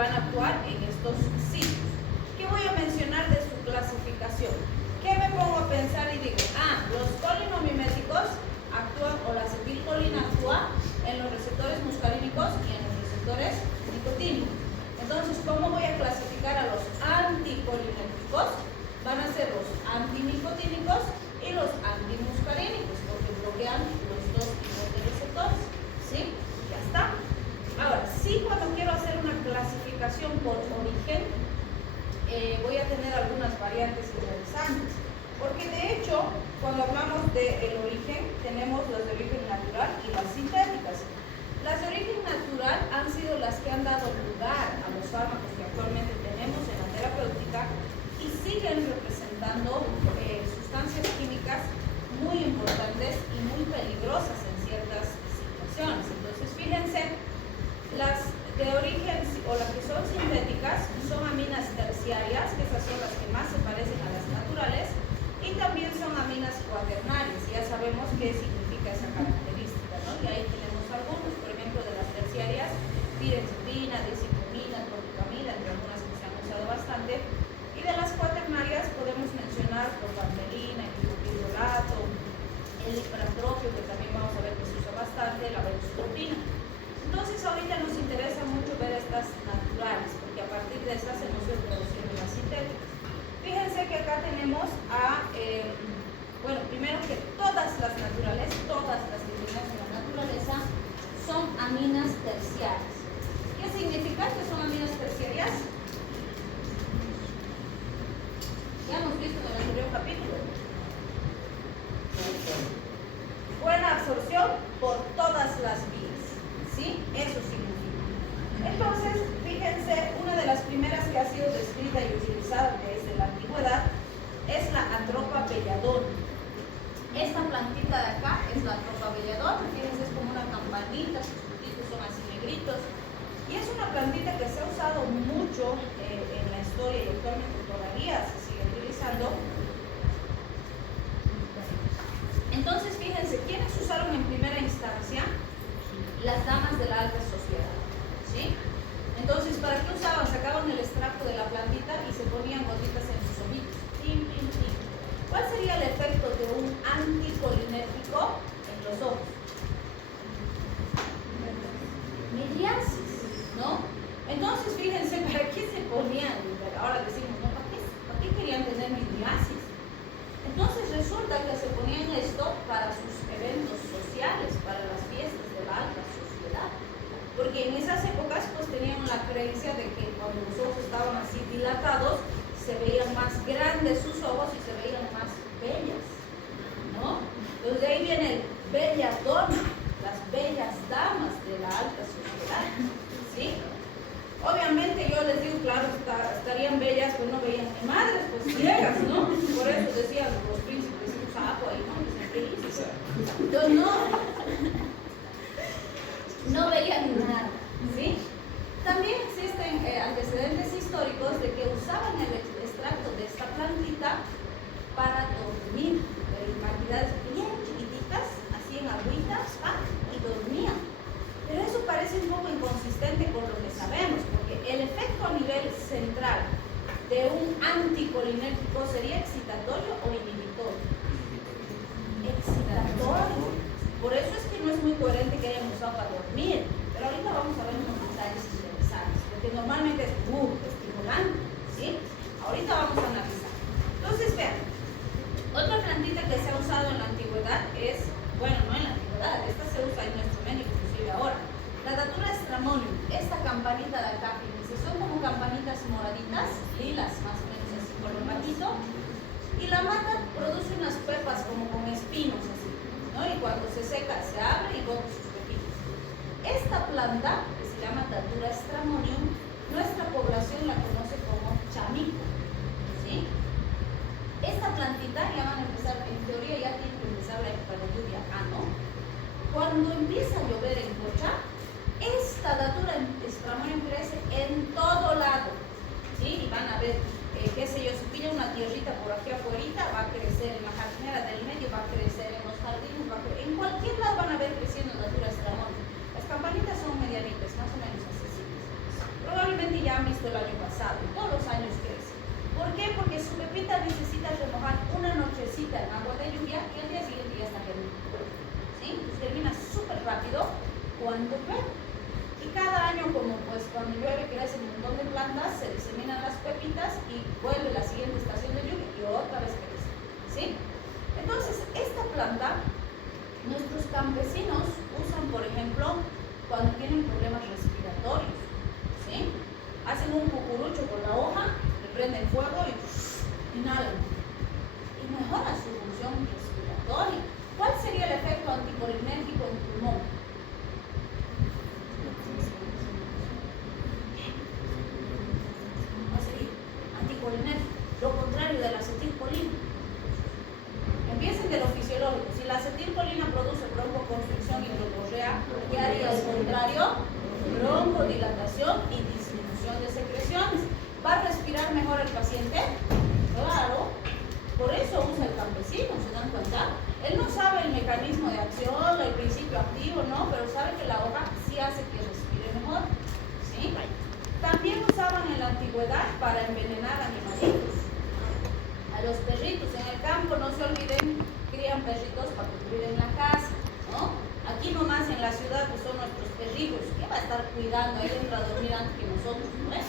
van a actuar en estos sitios. ¿Qué voy a mencionar de su clasificación? ¿Qué me pongo a pensar y digo? Los colinomiméticos actúan, o la acetilcolina actúa en los receptores muscarínicos y en los receptores nicotínicos. Entonces, ¿cómo voy a clasificar a los anticolinéticos? Van a ser los antinicotínicos y los antimuscarínicos, porque bloquean los dos tipos de receptores. ¿Sí? Ya está. Ahora, sí, cuando quiero hacer una clasificación por origen, voy a tener algunas variantes interesantes. Porque de hecho, cuando hablamos del origen, tenemos las de origen natural y las sintéticas. Las de origen natural han sido las que han dado lugar a los fármacos que actualmente tenemos en la terapéutica y siguen representando sustancias químicas muy importantes y muy peligrosas en ciertas situaciones. Entonces, fíjense, las de origen o las que son sintéticas son aminas terciarias, que esas son las que más se parecen a las naturales, y también son aminas cuaternarias. Ya sabemos qué significa esa característica, ¿no? Y ahí tenemos algunos, por ejemplo, de las terciarias, pirenzepina, disipamina, tropicamida, entre algunas que se han usado bastante. Y de las cuaternarias podemos mencionar propantelina, hidrolato, el hiperantropio, que también vamos a ver que se usa bastante, la benzodiazepina. Entonces, ahorita nos interesa mucho ver estas naturales, porque a partir de estas hemos ido produciendo las sintéticas. Fíjense que acá tenemos primero que todas las naturales, todas las que tenemos en la naturaleza, son aminas terciarias. ¿Qué significa que son aminas terciarias? Ya hemos visto en el anterior capítulo. Buena absorción por todas las vías. ¿Sí? Eso significa. Entonces, fíjense, una de las primeras que ha sido descrita y utilizada desde la antigüedad es la Atropa belladona. Esta plantita de acá es la Atropa belladona. Fíjense, es como una campanita, sus frutitos son así negritos. Y es una plantita que se ha usado mucho en la historia y actualmente todavía se sigue utilizando. Entonces, fíjense, ¿quiénes usaron en primera instancia? Las damas de la alta sociedad, ¿sí? Entonces, ¿para qué usaban? Sacaban el extracto de la plantita y se ponían gotitas en sus ojitos. Tim, tim, tim. ¿Cuál sería el efecto de un anticolinético en los ojos? Miriasis, ¿no? Entonces, fíjense, ¿para qué se ponían? Ahora decimos, ¿no? ¿Para qué querían tener miriasis? Entonces, resulta que se ponían esto para sus eventos sociales, para las fiestas de la alta sociedad. Porque en esas épocas, pues, tenían la creencia de que cuando los ojos estaban así dilatados, se veían más grandes sus ojos y se veían más bellas, ¿no? Entonces, de ahí viene el belladona, las bellas damas de la alta sociedad, ¿sí? Obviamente yo les digo, claro, estarían bellas, pues no veían ni madres, pues ciegas, ¿no? Por eso decían los príncipes, agua y no, pues entonces no veían nada, ¿sí? También existen antecedentes históricos de que usaban el extracto de esta plantita para dormir, pero en cantidades bien chiquititas, así en agüitas, y dormían. Pero eso parece un poco inconsistente con lo que sabemos, porque el efecto a nivel central de un anticolinético sería excitatorio o inhibitorio. Excitatorio. Por eso es que no es muy coherente que hayan usado para dormir. Pero ahorita vamos a ver unos detalles interesantes, porque normalmente es estimulante, ¿sí? Ahorita vamos a analizar. Entonces, vean, otra plantita que se ha usado en la antigüedad es, bueno, no en la antigüedad, esta se usa en nuestro medio, inclusive ahora. La Datura stramonium, esta campanita de acá, fíjense, son como campanitas moraditas, lilas, más o menos así, con un patito. Y la mata produce unas pepas como con espinos, así, ¿no? Y cuando se seca, se abre y bota sus pepitas. Esta planta, que se llama Datura stramonium, nuestra población la conoce como chamico, ¿sí? Esta plantita ya van a empezar, en teoría ya tiene que empezar la época de lluvia acá, ¿no? Cuando empieza a llover en Cocha, esta Datura stramonium crece en todo lado, ¿sí? Y van a ver, qué sé yo, si pilla una tierrita por aquí afuera, va a crecer en la jardinera del medio, va a crecer en los jardines, en cualquier lado van a ver creciendo Datura stramonium. Las campanitas son medianitas, más o menos accesibles. Probablemente ya visto el año pasado, todos los años crece. ¿Por qué? Porque su pepita necesita remojar una nochecita en agua de lluvia y al día siguiente ya está germinando. ¿Sí? Entonces germina súper rápido cuando llueve. Y cada año, como pues cuando llueve crecen un montón de plantas, se diseminan las pepitas y vuelve la siguiente estación de lluvia y otra vez crece. ¿Sí? Entonces, esta planta, nuestros campesinos usan, por ejemplo, cuando tienen problemas respiratorios. ¿Sí? Hacen un cucurucho con la hoja, le prenden fuego y inhalan. Y mejora su función respiratoria. ¿Cuál sería el efecto anticolinérgico en pulmón? No sería anticolinérgico, lo contrario de la acetilcolina. Empiecen de lo fisiológico. Si la acetilcolina produce broncoconstricción y broncorrea, ¿qué haría al contrario? Broncodilatación y disminución de secreciones. ¿Va a respirar mejor el paciente? Claro. Por eso usa el campesino, ¿se dan cuenta? Él no sabe el mecanismo de acción, el principio activo, ¿no? Pero sabe que la hoja sí hace que respire mejor. ¿Sí? También usaban en la antigüedad para envenenar animalitos. A los perritos en el campo, no se olviden, crían perritos para que cuiden la casa, ¿no? Aquí nomás en la ciudad pues son nuestros perritos. ¿Qué va a estar cuidando? Ahí entra a dormir antes que nosotros, ¿no es?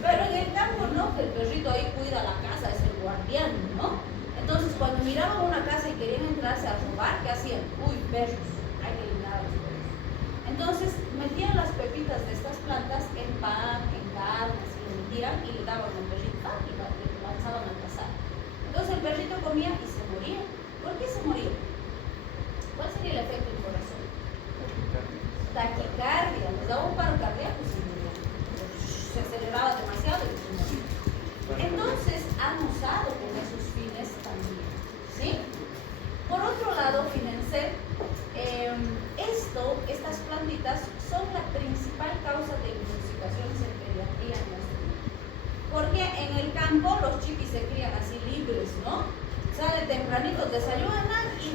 Pero en el campo no, que el perrito ahí cuida la casa, es el guardián, ¿no? Entonces cuando miraban una casa y querían entrarse a robar, ¿qué hacían? Uy, perros, hay que eliminar a los perros. Entonces metían las pepitas de estas plantas en pan, en carne, así lo metían y le daban al perrito y le lanzaban al cazar. Entonces el perrito comía y se moría. ¿Por qué se moría? ¿Cuál sería el efecto del corazón? Taquicardia, les daba un paro cardíaco y se moría. Se aceleraba demasiado y se moría. Entonces han usado con esos fines también, ¿sí? Por otro lado, fíjense, estas plantitas son la principal causa de intoxicaciones en pediatría en nuestro mundo. Porque en el campo los chiquis se crían así libres, ¿no? Salen tempranitos, desayunan y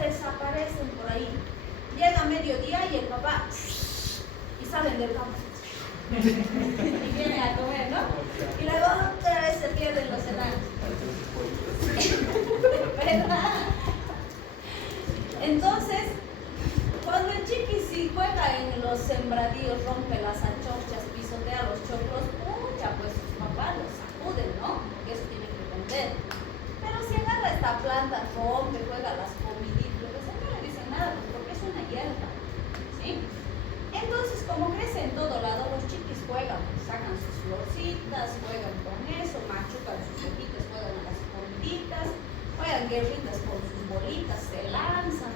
desaparecen por ahí. Llega mediodía y el papá y salen del campo. Y vienen a comer, ¿no? Y luego otra vez se pierden los enanos. ¿Verdad? Entonces, cuando el chiqui si juega en los sembradíos, rompe las anchorchas, pisotea los choclos, pucha, pues sus papás los sacuden, ¿no? Porque eso tiene que vender. Pero si agarra esta planta, rompe, juega las comiditas, los no le dicen nada, pues porque es una hierba, ¿sí? Entonces, como crece en todo lado, los chiquis juegan, sacan sus florcitas, juegan con eso, machucan sus hojitas, juegan a las comiditas, juegan guerritas con sus bolitas, se lanzan,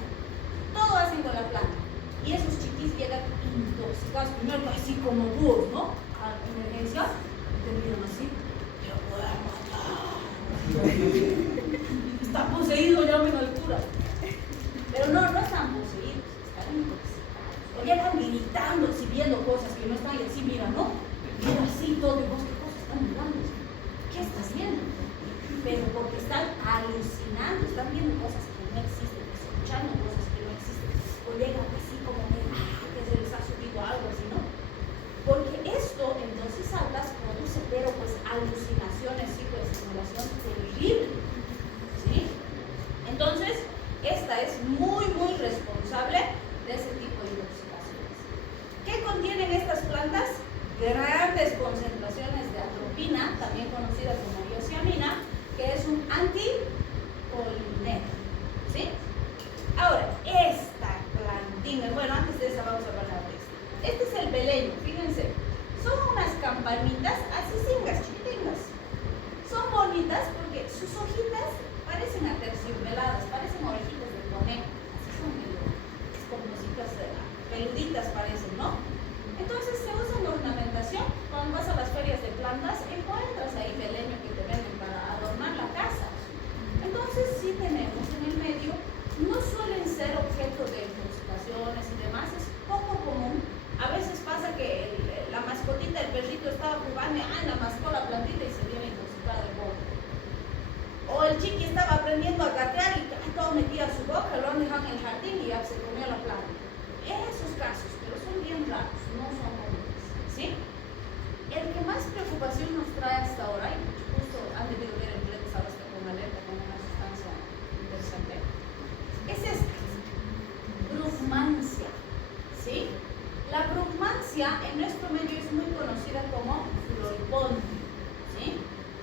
todo hacen con la planta. Y esos chiquis llegan intoxicados, primero así como búhos, ¿no? A emergencia, y terminan así, te voy a matar. Está poseído, llamen al cura. Pero no están poseídos, están intoxicados. O llegan gritando, así viendo cosas que no están, y así mira, ¿no? Mira así todo, y vos, ¿qué cosas están mirando? ¿Qué estás viendo? Pero porque están alucinando, están viendo cosas que no existen, escuchando cosas que no existen, o llegan así como que se les ha subido algo así, ¿no? Porque esto en dosis altas produce, pero pues alucinaciones, psicoestimulación terrible, ¿sí? Entonces, esta es muy responsable de ese tipo de intoxicaciones. ¿Qué contienen estas plantas? Grandes concentraciones de atropina, también conocida como iosiamina, que es un anticolinérgico, ¿sí? Ahora, esta plantina, bueno, antes de esa vamos a hablar de esta. Este es el beleño, fíjense. Son unas campanitas así cingas, chiquitingas. Son bonitas porque sus hojitas parecen aterciopeladas, parecen orejitas de conejo. Así son esponjositas, peluditas parecen, ¿no? Entonces se usa en ornamentación. Cuando vas a las ferias de plantas, encuentras ahí beleño que te venden para adornar la casa.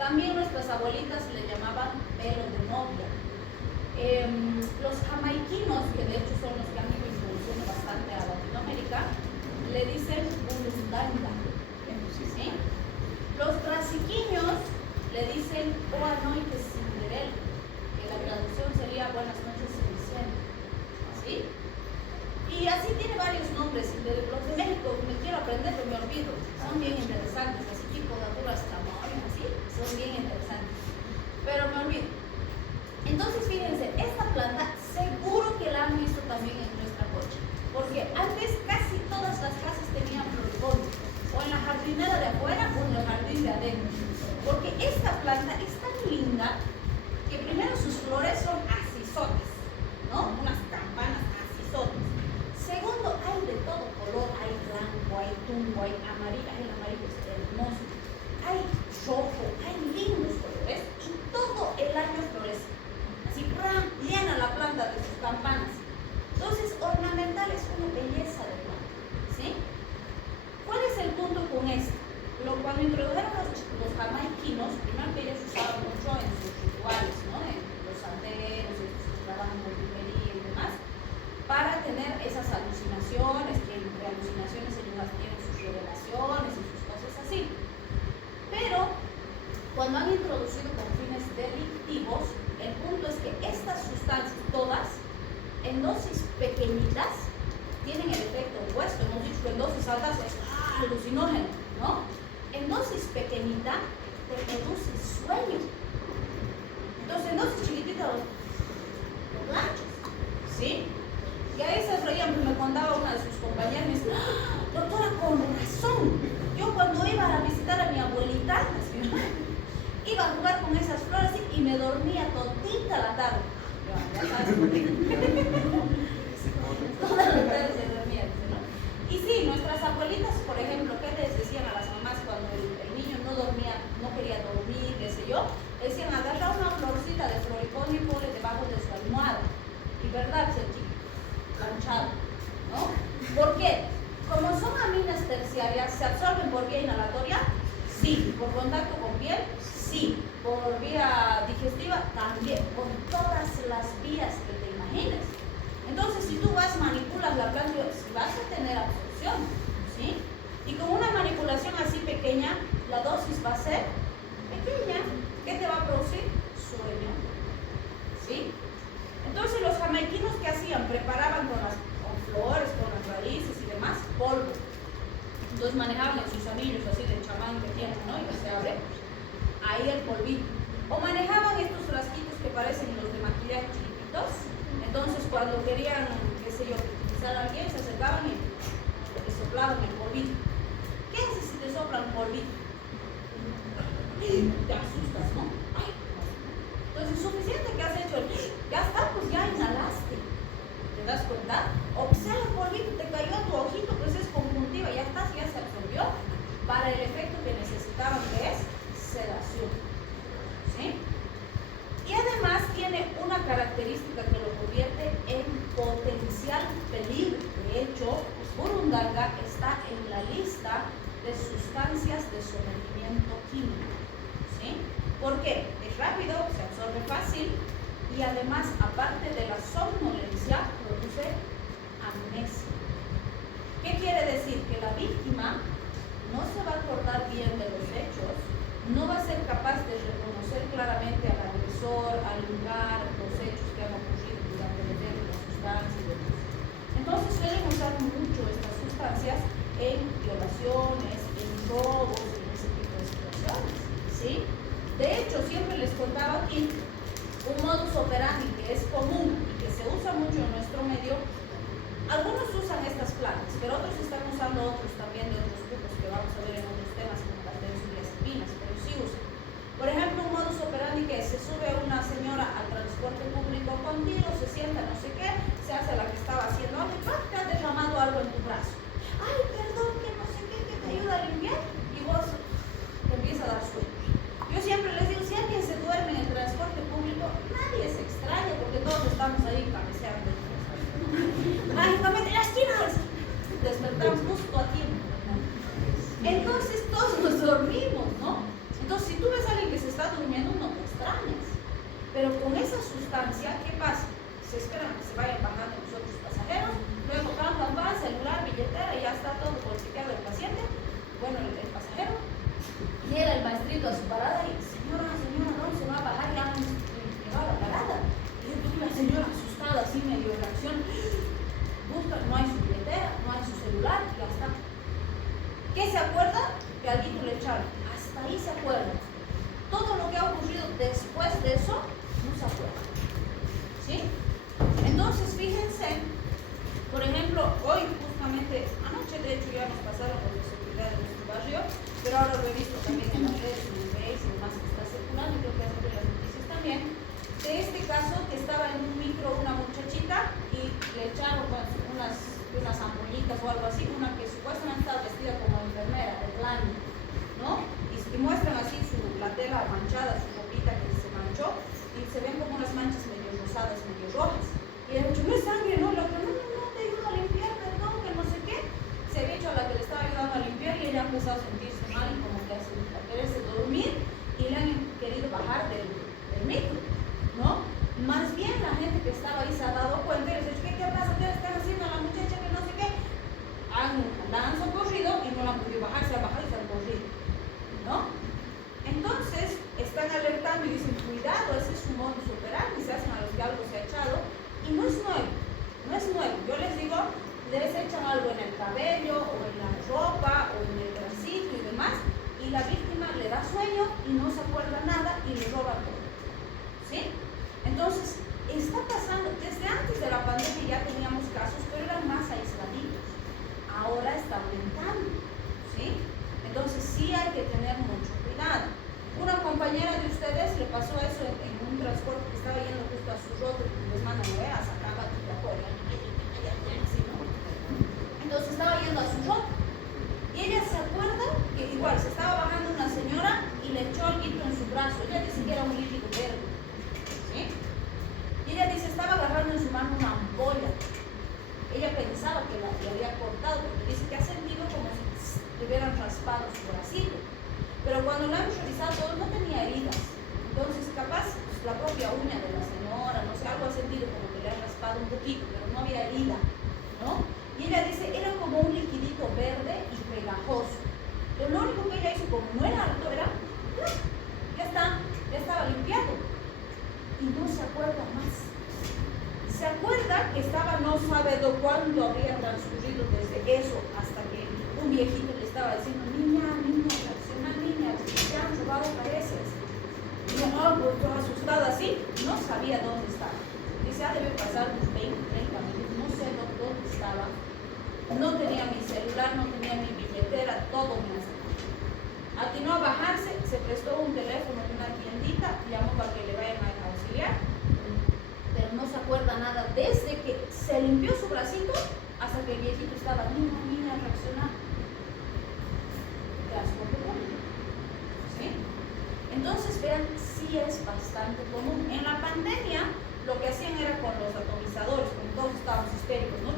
También nuestras abuelitas le llamaban pelo de novia. Los jamaiquinos, que de hecho son los que han ido introduciendo bastante a Latinoamérica, le dicen burundanga. ¿Sí? Los brasiquiños le dicen Boa noite Cinderella, que la traducción sería Buenas noches Cenicienta. ¿Sí? Y así tiene varios nombres. Los de México me quiero aprender, pero me olvido. Son bien interesantes, así tipo gaturas chamoy, así, son bien interesantes. Pero me olvido. Entonces, fíjense, esta planta seguro que la han visto también en nuestra cocha. Porque antes casi todas las casas tenían floripondio. O en la jardinera de afuera o en el jardín de adentro. Porque esta planta es tan linda que primero sus flores son asisotes, ¿no? Unas campanas asisotes. Segundo, hay de todo color. Hay blanco, hay tumbo, hay amarillo. Ay, el amarillo es hermoso. Hay rojo, hay lindos colores. Y todo el año florece. Así, llena la planta de sus campanas. Entonces, ornamental es una belleza de planta, ¿sí? ¿Cuál es el punto con esto? Cuando introdujeron los jamaiquinos, primero que ellos usaban mucho en sus rituales, ¿no? En los santeros, ellos trabajan con brujería y demás, para tener esas alucinaciones, que entre alucinaciones ellos tienen sus revelaciones y sus cosas así. Pero, cuando han introducido con fines delictivos, el punto es que estas sustancias, todas, en dosis pequeñitas, tienen el efecto opuesto. Hemos dicho que en dosis altas es alucinógeno, ¿no? En dosis pequeñita te produce sueño. Entonces, en dosis chiquitita lo planchas, ¿sí? Y ahí se reían, me contaba una de sus compañeras, me dice, doctora, con razón. Yo cuando iba a visitar a mi abuelita, iba a jugar con esas flores y me dormía todita la tarde. Ya sabes por qué. Toda la tarde se dormía, dice, ¿no? Y sí, nuestras abuelitas, por ejemplo, ¿qué les decían a las mamás cuando el niño no dormía, no quería dormir, qué sé yo? Decían, agarra una florcita de floripondio y ponle debajo de su almohada. Y verdad, se planchado, ¿no? ¿Por qué? Como son aminas terciarias, ¿se absorben por vía inhalatoria? Sí. ¿Por contacto con piel? Sí. ¿Por vía digestiva? También. Por todas las vías que te imagines. Entonces, si tú manipulas la planta, vas a tener absorción, ¿sí? Y con una manipulación así pequeña, la dosis va a ser pequeña. ¿Qué te va a producir? Sueño, ¿sí? Entonces, los jamaiquinos, ¿qué hacían? Preparaban con flores, con las raíces y demás, polvo. Entonces, manejaban en sus anillos así de chamán que tienen, ¿no? Y que se abre, ahí el polvito. O manejaban estos frasquitos que parecen los de maquillaje chiquititos. Entonces, cuando querían, qué sé yo, utilizar a alguien, se acercaban y le soplaban el polvito. ¿Qué haces si te soplan polvito? Te asustas, ¿no? Ay. Entonces, suficiente que has hecho el... Ya está, pues ya inhalaste. ¿Te das cuenta? O sea, el polvito te cayó a tu ojito, pues es conjuntiva, ya está, ya se absorbió para el efecto que necesitaban, que es sedación. ¿Sí? Y además tiene una característica que lo convierte en potencial peligro. De hecho, burundanga está en la lista de sustancias de sometimiento químico. ¿Sí? ¿Por qué? Es rápido, se absorbe fácil y además, aparte de la somnolencia, produce amnesia. ¿Qué quiere decir? Que la víctima no se va a acordar bien de los hechos, no va a ser capaz de reconocer claramente al agresor, al lugar, los hechos que han ocurrido durante el evento, la sustancia y demás. Entonces suelen usar mucho estas sustancias en violaciones, en robos, en ese tipo de situaciones, ¿sí? De hecho, siempre les contaba aquí un modus operandi que es común y que se usa mucho en nuestro medio. Algunos usan estas plantas, pero otros están usando otros también de otros grupos que vamos a ver en otros temas como las benzodiazepinas, pero sí usan. Por ejemplo, un modus operandi que se sube una señora al transporte público contigo, se sienta no sé qué, se hace la que estaba haciendo algo y te ha derramado algo en tu brazo. Ay, perdón, que no sé qué, que te ayuda a limpiar y vos te empieza a dar sueño. Yo siempre les digo, si alguien se duerme en el transporte público, nadie se extraña porque todos estamos ahí cabeceando. Mágicamente, las esquina despertamos justo a tiempo. llega el maestrito a su parada y, señora, ¿dónde se va a bajar? Ya hemos llegado a la parada. Y la señora asustada, así medio de reacción, busca, no hay su billetera, no hay su celular, y ya está. ¿Qué se acuerda? Que alguito le echaron. Hasta ahí se acuerda. Todo lo que ha ocurrido después de eso, no se acuerda. ¿Sí? Entonces, fíjense, por ejemplo, hoy justamente, anoche de hecho ya nos pasaron por la seguridad de nuestro barrio, pero ahora lo he visto también en las redes, en el Face y demás que está circulando, y creo que hace las noticias también, de este caso que estaba en un micro una muchachita y le echaron pues, unas ampollitas o algo así, una que supuestamente estaba vestida como enfermera, de plano, ¿no? Y muestran así la tela manchada, su ropita que se manchó, y se ven como unas manchas medio rosadas, medio rojas. Y ella ha dicho, no es sangre, no, la que no, te ayudo a limpiar, perdón, que no sé qué. Se ha dicho a la que le estaba ayudando a limpiar y ella ha empezado a sentirse mal y como que a quererse dormir y le han querido bajar del micro, ¿no? Más bien la gente que estaba ahí se ha dado cuenta y les ha dicho, ¿qué pasa? ¿Qué le están haciendo a la muchacha que no sé qué? La han socorrido y no la han podido bajar, se ha bajado y se han corrido, ¿no? Entonces están alertando y dicen, cuidado, ese es su modus operandi, se hacen a los que algo se ha echado y no es nuevo, no es nuevo. Yo les digo, les echan algo en el cabello o en la ropa o en el bracito y demás y la víctima le da sueño y no se acuerda nada y le roba todo, ¿sí? Entonces está pasando, desde antes de la pandemia ya teníamos casos, pero eran más aisladitos, ahora está aumentando, ¿sí? Entonces sí hay que tener mucho cuidado. Una compañera de ustedes le pasó eso en un transporte que estaba yendo justo a su roto, les mandan a sacar la cola, así, ¿no? Entonces estaba yendo a su roto y ella se acuerda que igual se estaba bajando una señora y le echó algo en su brazo. Ella dice que era un líquido verde, ¿sí? Y ella dice, estaba agarrando en su mano una ampolla. Ella pensaba que le había cortado, porque dice que ha sentido como si le hubieran raspado su bracito. Pero cuando la hemos revisado todo, no tenía heridas. Entonces, capaz, pues, la propia uña de la señora, no sé, algo ha sentido como que le ha raspado un poquito, pero no había herida, ¿no? Y ella dice, era como un liquidito verde y pegajoso. Pero lo único que ella hizo, como no era alto, era, ya estaba limpiado. Y no se acuerda más. Se acuerda que estaba, no sabe de cuándo habría transcurrido desde eso hasta que un viejito le estaba diciendo, niña, reacciona, niña, te han robado pareces. Y yo, no, pues toda asustada así, no sabía dónde estaba. Dice, debe pasar unos 20, 30 minutos, no sé dónde estaba. No tenía mi celular, no tenía mi billetera, todo me hace. Atinó a bajarse, se prestó un teléfono de una tiendita, llamó para que le vayan a auxiliar, pero no se acuerda nada desde que se limpió su bracito hasta que el viejito estaba, niña, reaccionar. ¿Sí? Entonces, vean, sí es bastante común. En la pandemia, lo que hacían era con los atomizadores, como todos estábamos histéricos, ¿no?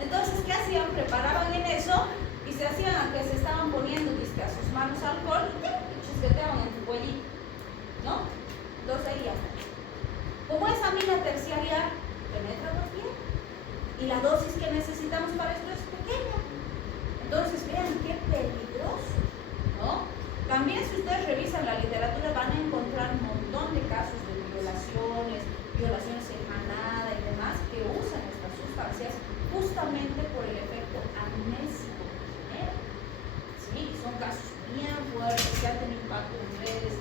Entonces, ¿qué hacían? Preparaban en eso y se hacían a que se estaban poniendo a sus manos alcohol y chispeteaban en tu cuellito, ¿no? Entonces ahí ya está. Como esa mina terciaria penetra los pies y la dosis que necesitamos para esto es pequeña. Entonces, vean qué peligroso, ¿no? También si ustedes revisan la literatura van a encontrar un montón de casos de violaciones en manada y demás que usan estas sustancias justamente por el efecto amnésico que genera. ¿Sí? Son casos bien fuertes que han tenido impacto en redes,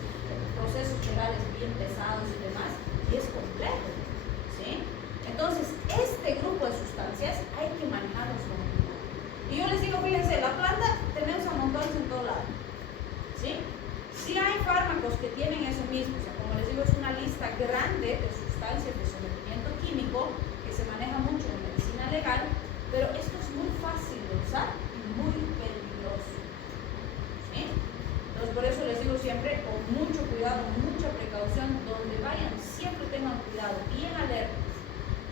procesos legales bien pesados y demás, y es complejo. ¿Sí? Entonces, este grupo de sustancias hay que manejarlos con cuidado. Y yo les digo, fíjense, la planta tenemos a montones en todo lado. ¿Sí? Sí hay fármacos que tienen eso mismo, o sea, como les digo, es una lista grande de sustancias de sometimiento químico que se maneja mucho en medicina legal, pero esto es muy fácil de usar y muy peligroso. ¿Sí? Entonces, por eso les digo siempre, con mucho cuidado, mucha precaución, donde vayan, siempre tengan cuidado, bien alertas.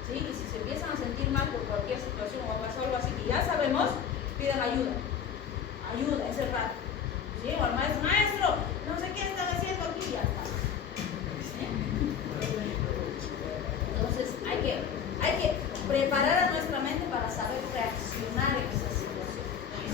¿Sí? Y si se empiezan a sentir mal por cualquier situación o va a pasar algo así que ya sabemos, pidan ayuda. Ayuda, ese rato. ¿Sí? O al maestro, no sé qué están haciendo aquí, ya está. ¿Sí? Entonces hay que preparar a nuestra mente para saber reaccionar en esas situaciones.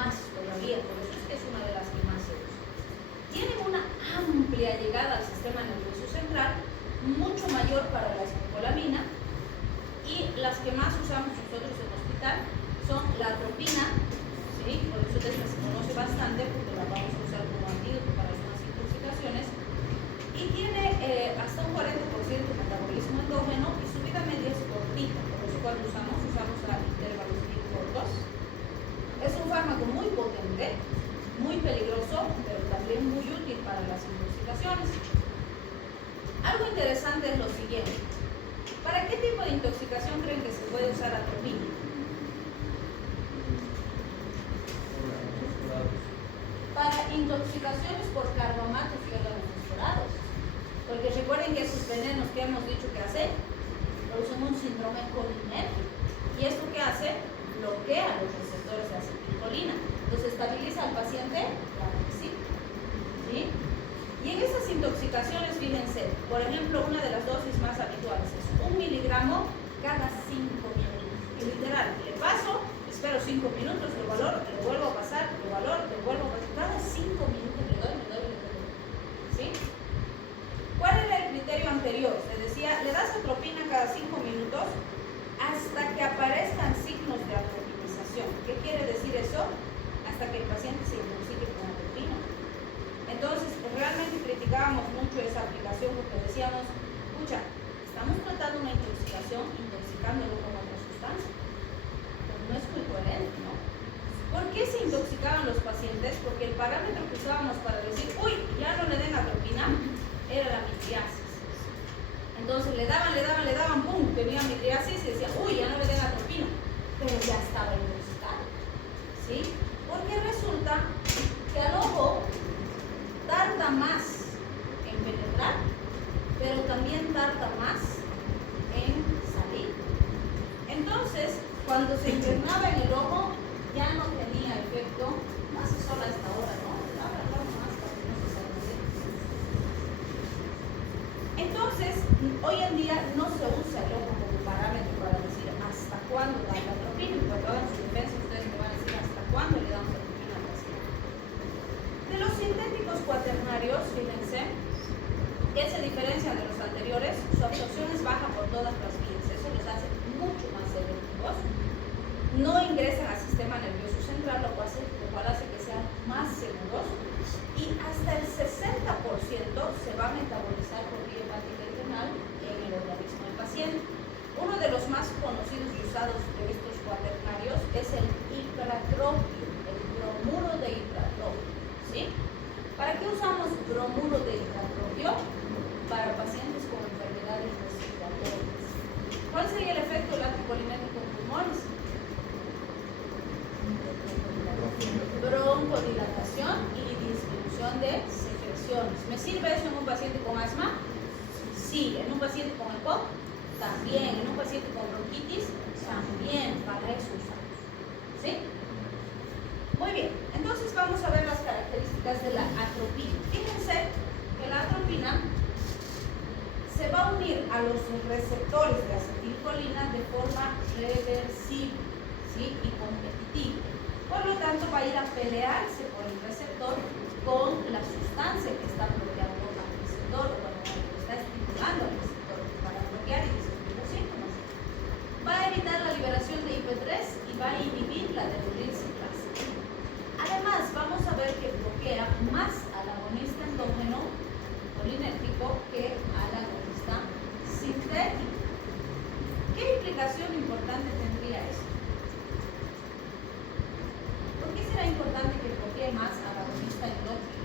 más todavía, por eso es que es una de las que más se usa. Tienen una amplia llegada al sistema nervioso central, mucho mayor para la escopolamina, y las que más usamos nosotros en el hospital son la atropina, ¿sí? Por eso esta se conoce bastante porque la vamos a usar como antídoto para algunas intoxicaciones, y tiene hasta un 40% de metabolismo endógeno y su vida media es cortita, por eso cuando usamos a intervalos bien cortos. Es un fármaco muy potente, muy peligroso, pero también muy útil para las intoxicaciones. Algo interesante es lo siguiente. ¿Para qué tipo de intoxicación creen que se puede usar atropina? Para intoxicaciones por carbamatos y órganos fosforados. Porque recuerden que esos venenos que hemos dicho que hacen, producen un síndrome colinérgico. ¿Y esto qué hace? Bloquea los receptores de acetilcolina. Entonces, ¿estabiliza al paciente? Claro que sí. ¿Sí? Y en esas intoxicaciones, fíjense, por ejemplo, una de las dosis más habituales es 1 miligramo cada 5 minutos. Y literal, le paso, espero 5 minutos, lo valoro, lo vuelvo a pasar, lo valoro, lo vuelvo a pasar. Cada 5 minutos le doy. ¿Sí? ¿Cuál era el criterio anterior? Se decía, le das atropina cada 5 minutos hasta que aparezcan signos de atropinización. ¿Qué quiere decir eso? Hasta que el paciente se intoxique con atropina. Entonces, realmente criticábamos mucho esa aplicación porque decíamos, escucha, estamos tratando una intoxicación intoxicándolo con otra sustancia. Pues no es muy coherente, ¿no? ¿Por qué se intoxicaban los pacientes? Porque el parámetro que usábamos para decir, uy, ya no le den atropina, era la midriasis. Entonces le daban, pum, tenía midriasis y decía, uy, ya no le den atropina, pero ya estaba intoxicado. ¿Sí? Porque resulta que al ojo tarda más en penetrar, pero también tarda más en salir. Entonces, cuando se internaba en el ojo, ya no tenía efecto, más solo a esta hora, ¿no? Más para que no se salude. Entonces, hoy en día no se usa el ojo como parámetro para decir hasta cuándo da la atropina. Y cuando hagan su defensa, ustedes me van a decir hasta cuándo le damos atropina al paciente. De los sintéticos cuaternarios, fíjense, que se diferencian de los anteriores, su absorción es baja por todas las vías, eso los hace mucho más selectivos, no ingresan al sistema nervioso central, lo cual hace que sean más seguros, y hasta el 60% se va a metabolizar por vía hepática y renal en el organismo del paciente. Uno de los más conocidos y usados de estos cuaternarios es el ipratropio, el bromuro de ipratropio. ¿Sí? ¿Para qué usamos bromuro de ipratropio? Para pacientes con enfermedades respiratorias. ¿Cuál sería el efecto del anticolinético en pulmones? Broncodilatación y disminución de secreciones. ¿Me sirve eso en un paciente con asma? Sí. ¿En un paciente con EPOC? También. ¿En un paciente con bronquitis? También. Para eso usamos. ¿Sí? Muy bien, entonces vamos a ver las características de la atropina. Fíjense que la atropina se va a unir a los receptores de acetilcolina de forma reversible, ¿sí? Y competitiva. Por lo tanto, va a ir a pelearse por el receptor con la sustancia que está bloqueando al receptor, o cuando está estimulando al receptor para bloquear y disminuir los síntomas. Va a evitar la liberación de IP3 y va a inhibir la derivada. Además, vamos a ver que bloquea más al agonista endógeno colinérgico que al agonista sintético. ¿Qué implicación importante tendría esto? ¿Por qué será importante que bloquee más al agonista endógeno?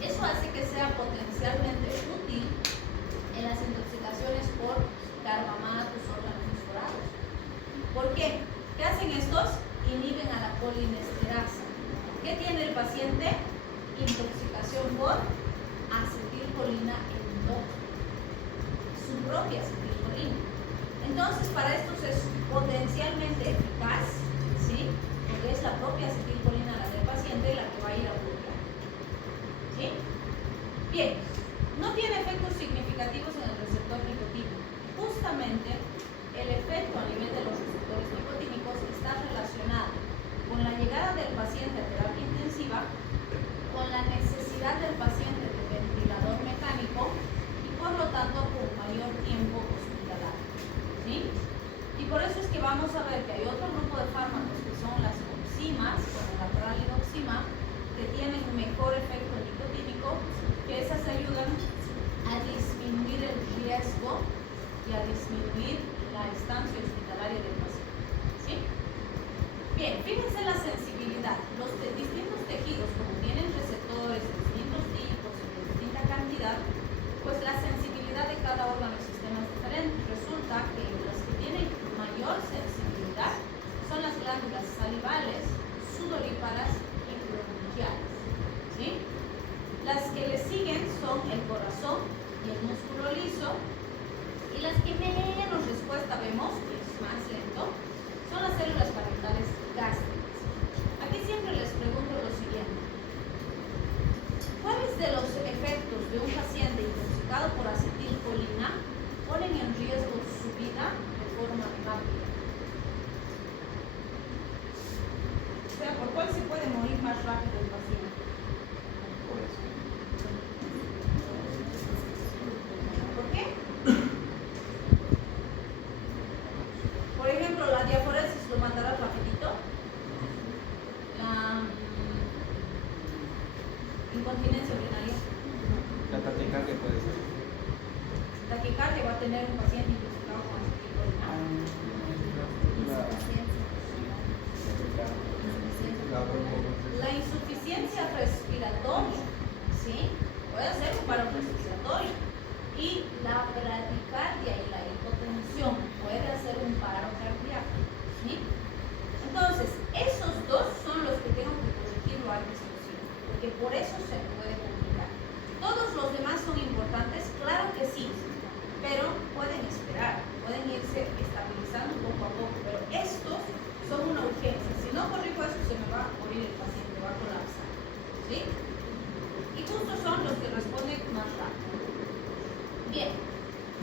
Eso hace que sea potencialmente útil en las intoxicaciones por carbamatos, órganos fosforados. ¿Por qué? ¿Qué hacen estos? Inhiben a la colinesterasa. ¿Qué tiene el paciente? Intoxicación por acetilcolina endógena. Su propia acetilcolina. Entonces, para estos es potencialmente eficaz, ¿sí? Porque es la propia acetilcolina la del paciente la que va a ir a bloquear. ¿Sí? Bien. No tiene efectos significativos disminuir la estancia hospitalaria del paciente. ¿Sí? Bien, fíjense la sensibilidad. Los distintos tejidos, como tienen receptores de distintos tipos y de distinta cantidad, pues la sensibilidad de cada órgano y sistema es diferente. Resulta que las que tienen mayor sensibilidad son las glándulas salivales, sudoríparas y bronquiales. ¿Sí? Las que le siguen son el corazón y el músculo liso, y las que menos respuesta vemos, que es más lento, son las células parietales gástricas. Aquí siempre les pregunto lo siguiente: ¿cuáles de los efectos de un paciente intoxicado por acetilcolina ponen en riesgo su vida de forma rápida? O sea, ¿por cuál se puede morir más rápido el paciente? ¿Por qué? Por ejemplo, la diaforesis lo mandará rapidito. La incontinencia urinaria. La taquicardia puede ser. Taquicardia va a tener un paciente intoxicado con acetilcolina. La insuficiencia respiratoria, ¿sí? Puede ser un paro respiratorio. Y la bradicardia y la hipotensión puede hacer un paro cardíaco, ¿sí? Entonces, esos dos son los que tengo que corregir lo antes posible, porque por eso se puede complicar. Todos los demás son importantes, claro que sí, pero pueden esperar, pueden irse estabilizando poco a poco, pero estos son una urgencia. Si no corrijo eso, se me va a morir el paciente, va a colapsar, ¿sí? Y justo son los que responden más rápido. Bien,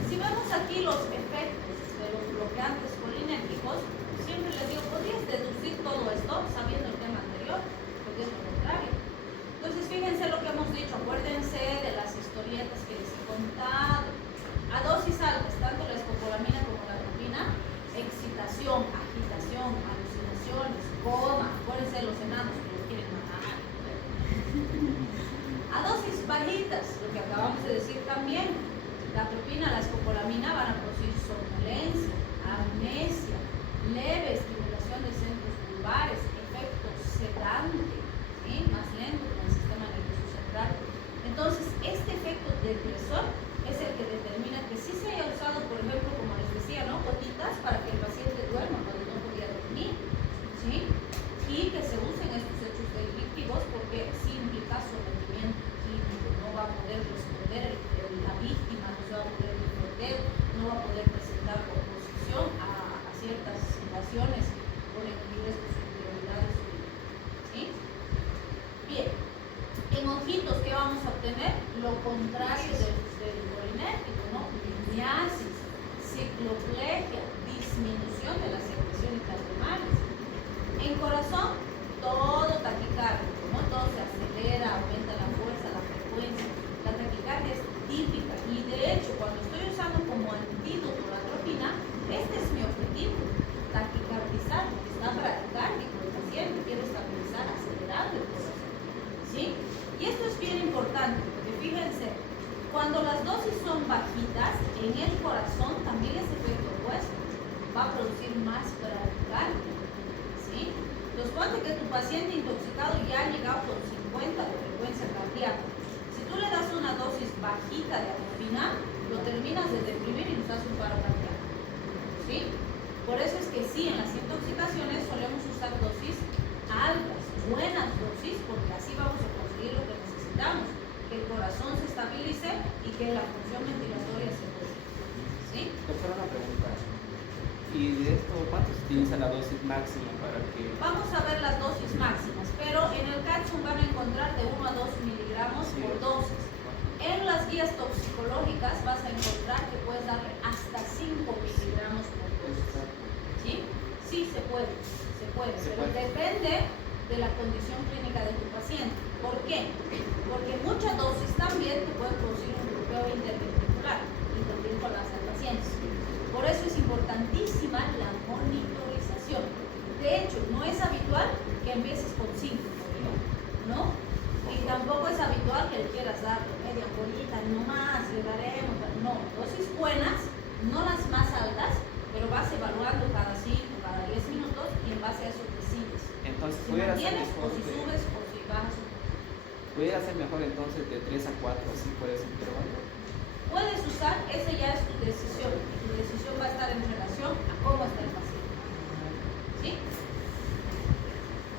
si vemos aquí los efectos de los bloqueantes colinérgicos, siempre les digo, podrías deducir todo esto sabiendo el tema anterior, porque es lo contrario. Entonces, fíjense lo que hemos dicho, acuérdense de las historietas que les he contado. A dosis altas, tanto la escopolamina como la atropina, excitación, agitación, alucinaciones, coma, acuérdense de los enanos que los quieren matar. A dosis bajitas, lo que acabamos de decir también, la atropina, la escopolamina van a producir somnolencia, amnesia, leve estimulación de centros vulvares, efecto sedante, ¿sí? Más lento con el sistema nervioso central. Entonces, este efecto depresor es el que determina que sí se haya usado, por ejemplo, como les decía, ¿no? Gotitas para que el paciente duerma cuando no podía dormir, ¿sí? Y que se usen estos hechos delictivos porque sí implica sometimiento químico, no va a poder responder la víctima, no se va a poder defender, no va a poder presentar oposición a ciertas situaciones con equilibrios de superioridades, ¿sí? Bien, en ojitos, ¿qué vamos a obtener? Lo contrario del colinérgico, ¿no? Liniasis, cicloplegia, disminución de las secreciones termales. En corazón, todo taquicárdico, ¿no? Todo se acelera, aumenta la fuerza, la frecuencia. La taquicardia es típica y de hecho, cuando estoy usando como antídoto la atropina, este es mi objetivo, taquicardizar, porque está bradicárdico el paciente, quiero estabilizar, acelerando el corazón, ¿sí? Y esto es bien importante, porque fíjense, cuando las dosis son bajitas, en el corazón también es efecto opuesto, va a producir más bradicardia, ¿sí? Entonces, ponte que tu paciente intoxicado ya ha llegado con 50 de frecuencia cardíaca. Si tú le das una dosis bajita de atropina, lo terminas de deprimir y nos hace un paro cardíaco, ¿sí? Por eso es que sí, en las intoxicaciones solemos usar dosis altas, buenas dosis, porque así vamos a conseguir lo que necesitamos, que el corazón se estabilice y que la función ventilatoria se corrija, ¿sí? Doctora, una pregunta. ¿Y de esto cuánto se utiliza la dosis máxima para que...? Vamos a ver las dosis máximas, pero en el Katsum van a encontrar de 1 a 2 miligramos por dosis. En las guías toxicológicas vas a encontrar que puedes darle hasta 5 miligramos por dosis. ¿Sí? Sí, se puede, pero depende de la condición clínica de tu paciente. ¿Por qué? Porque mucha dosis también te puede producir un bloqueo interventricular y también colapsa al paciente. Por eso es importantísima la monitorización. De hecho, no es habitual que empieces con 5, ¿no? Y tampoco es habitual que le quieras dar media bolita, no más, le daremos. No, dosis buenas, no las más altas. mejor entonces de 3 a 4, así puede ser intervalo. Puedes usar, esa ya es tu decisión. Tu decisión va a estar en relación a cómo está el paciente. ¿Sí?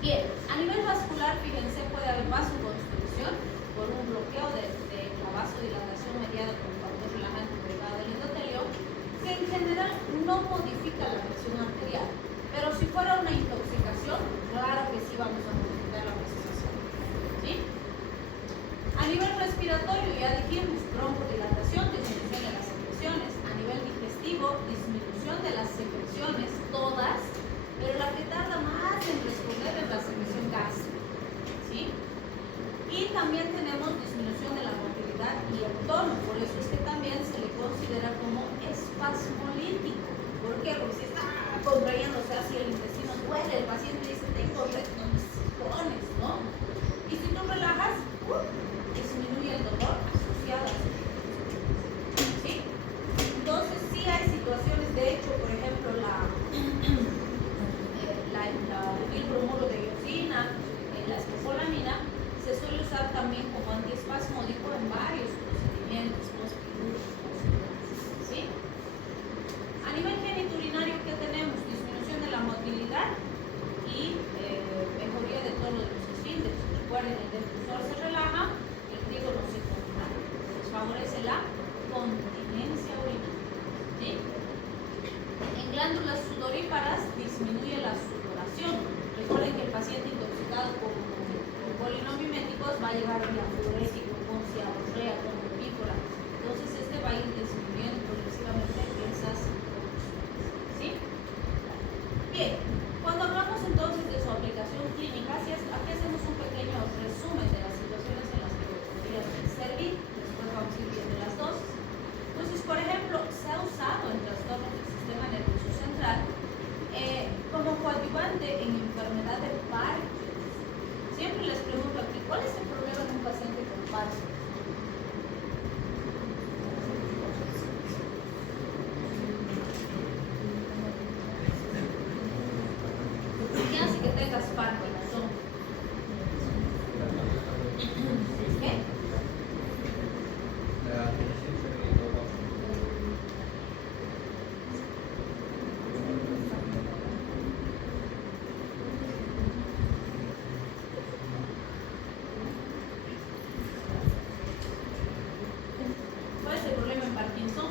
Bien, a nivel vascular, fíjense, puede haber vasoconstricción por un bloqueo de la vasodilatación mediada por un factor relajante derivado del endotelio, que en general no modifica la presión arterial. Pero si fuera una intoxicación, claro que sí vamos a modificar la presión arterial. ¿Sí? A nivel respiratorio, ya dijimos, broncodilatación, disminución de las secreciones. A nivel digestivo, disminución de las secreciones, todas, pero la que tarda más en responder es la secreción gástrica. ¿Sí? Y también tenemos disminución de la motilidad y el tono, por eso es que también se le considera como espasmolítico. ¿Por qué? Porque si está contrayendo, o sea, si el intestino duele, el paciente dice, tengo retortijones, ¿no? Y si tú relajas, disminuye el dolor asociado a eso. ¿Sí? Entonces, sí hay situaciones, de hecho, por ejemplo, la bromuro de dioxina, la escopolamina, se suele usar también como antiespasmódico en varios procedimientos postquirúrgicos. ¿Sí? A nivel genitourinario, ¿qué tenemos? Disminución de la motilidad y mejoría de tono de los esfínteres. Recuerden, el defusor se relaja, el trigo no se contrae. Entonces favorece la continencia urinaria. ¿Sí? En glándulas sudoríparas disminuye la sudoración. Recuerden que el paciente intoxicado con polinomiméticos va a llegar a diafurético, con ciaborrea, con opífora. Entonces este va a ir disminuyendo progresivamente esas condiciones. ¿Sí? Bien, cuando hablamos entonces de su aplicación clínica, aquí hacemos un pequeño resumen de las situaciones en las que podría servir. Después vamos a ir viendo las dosis. Entonces, por ejemplo, se ha usado en trastornos del sistema nervioso central como coadyuvante en enfermedad de Parkinson. Siempre les pregunto aquí, ¿cuál es el problema de un paciente con Parkinson? ¿Qué hace que tengas Parkinson? ¿Qué? ¿Cuál es el problema en Parkinson?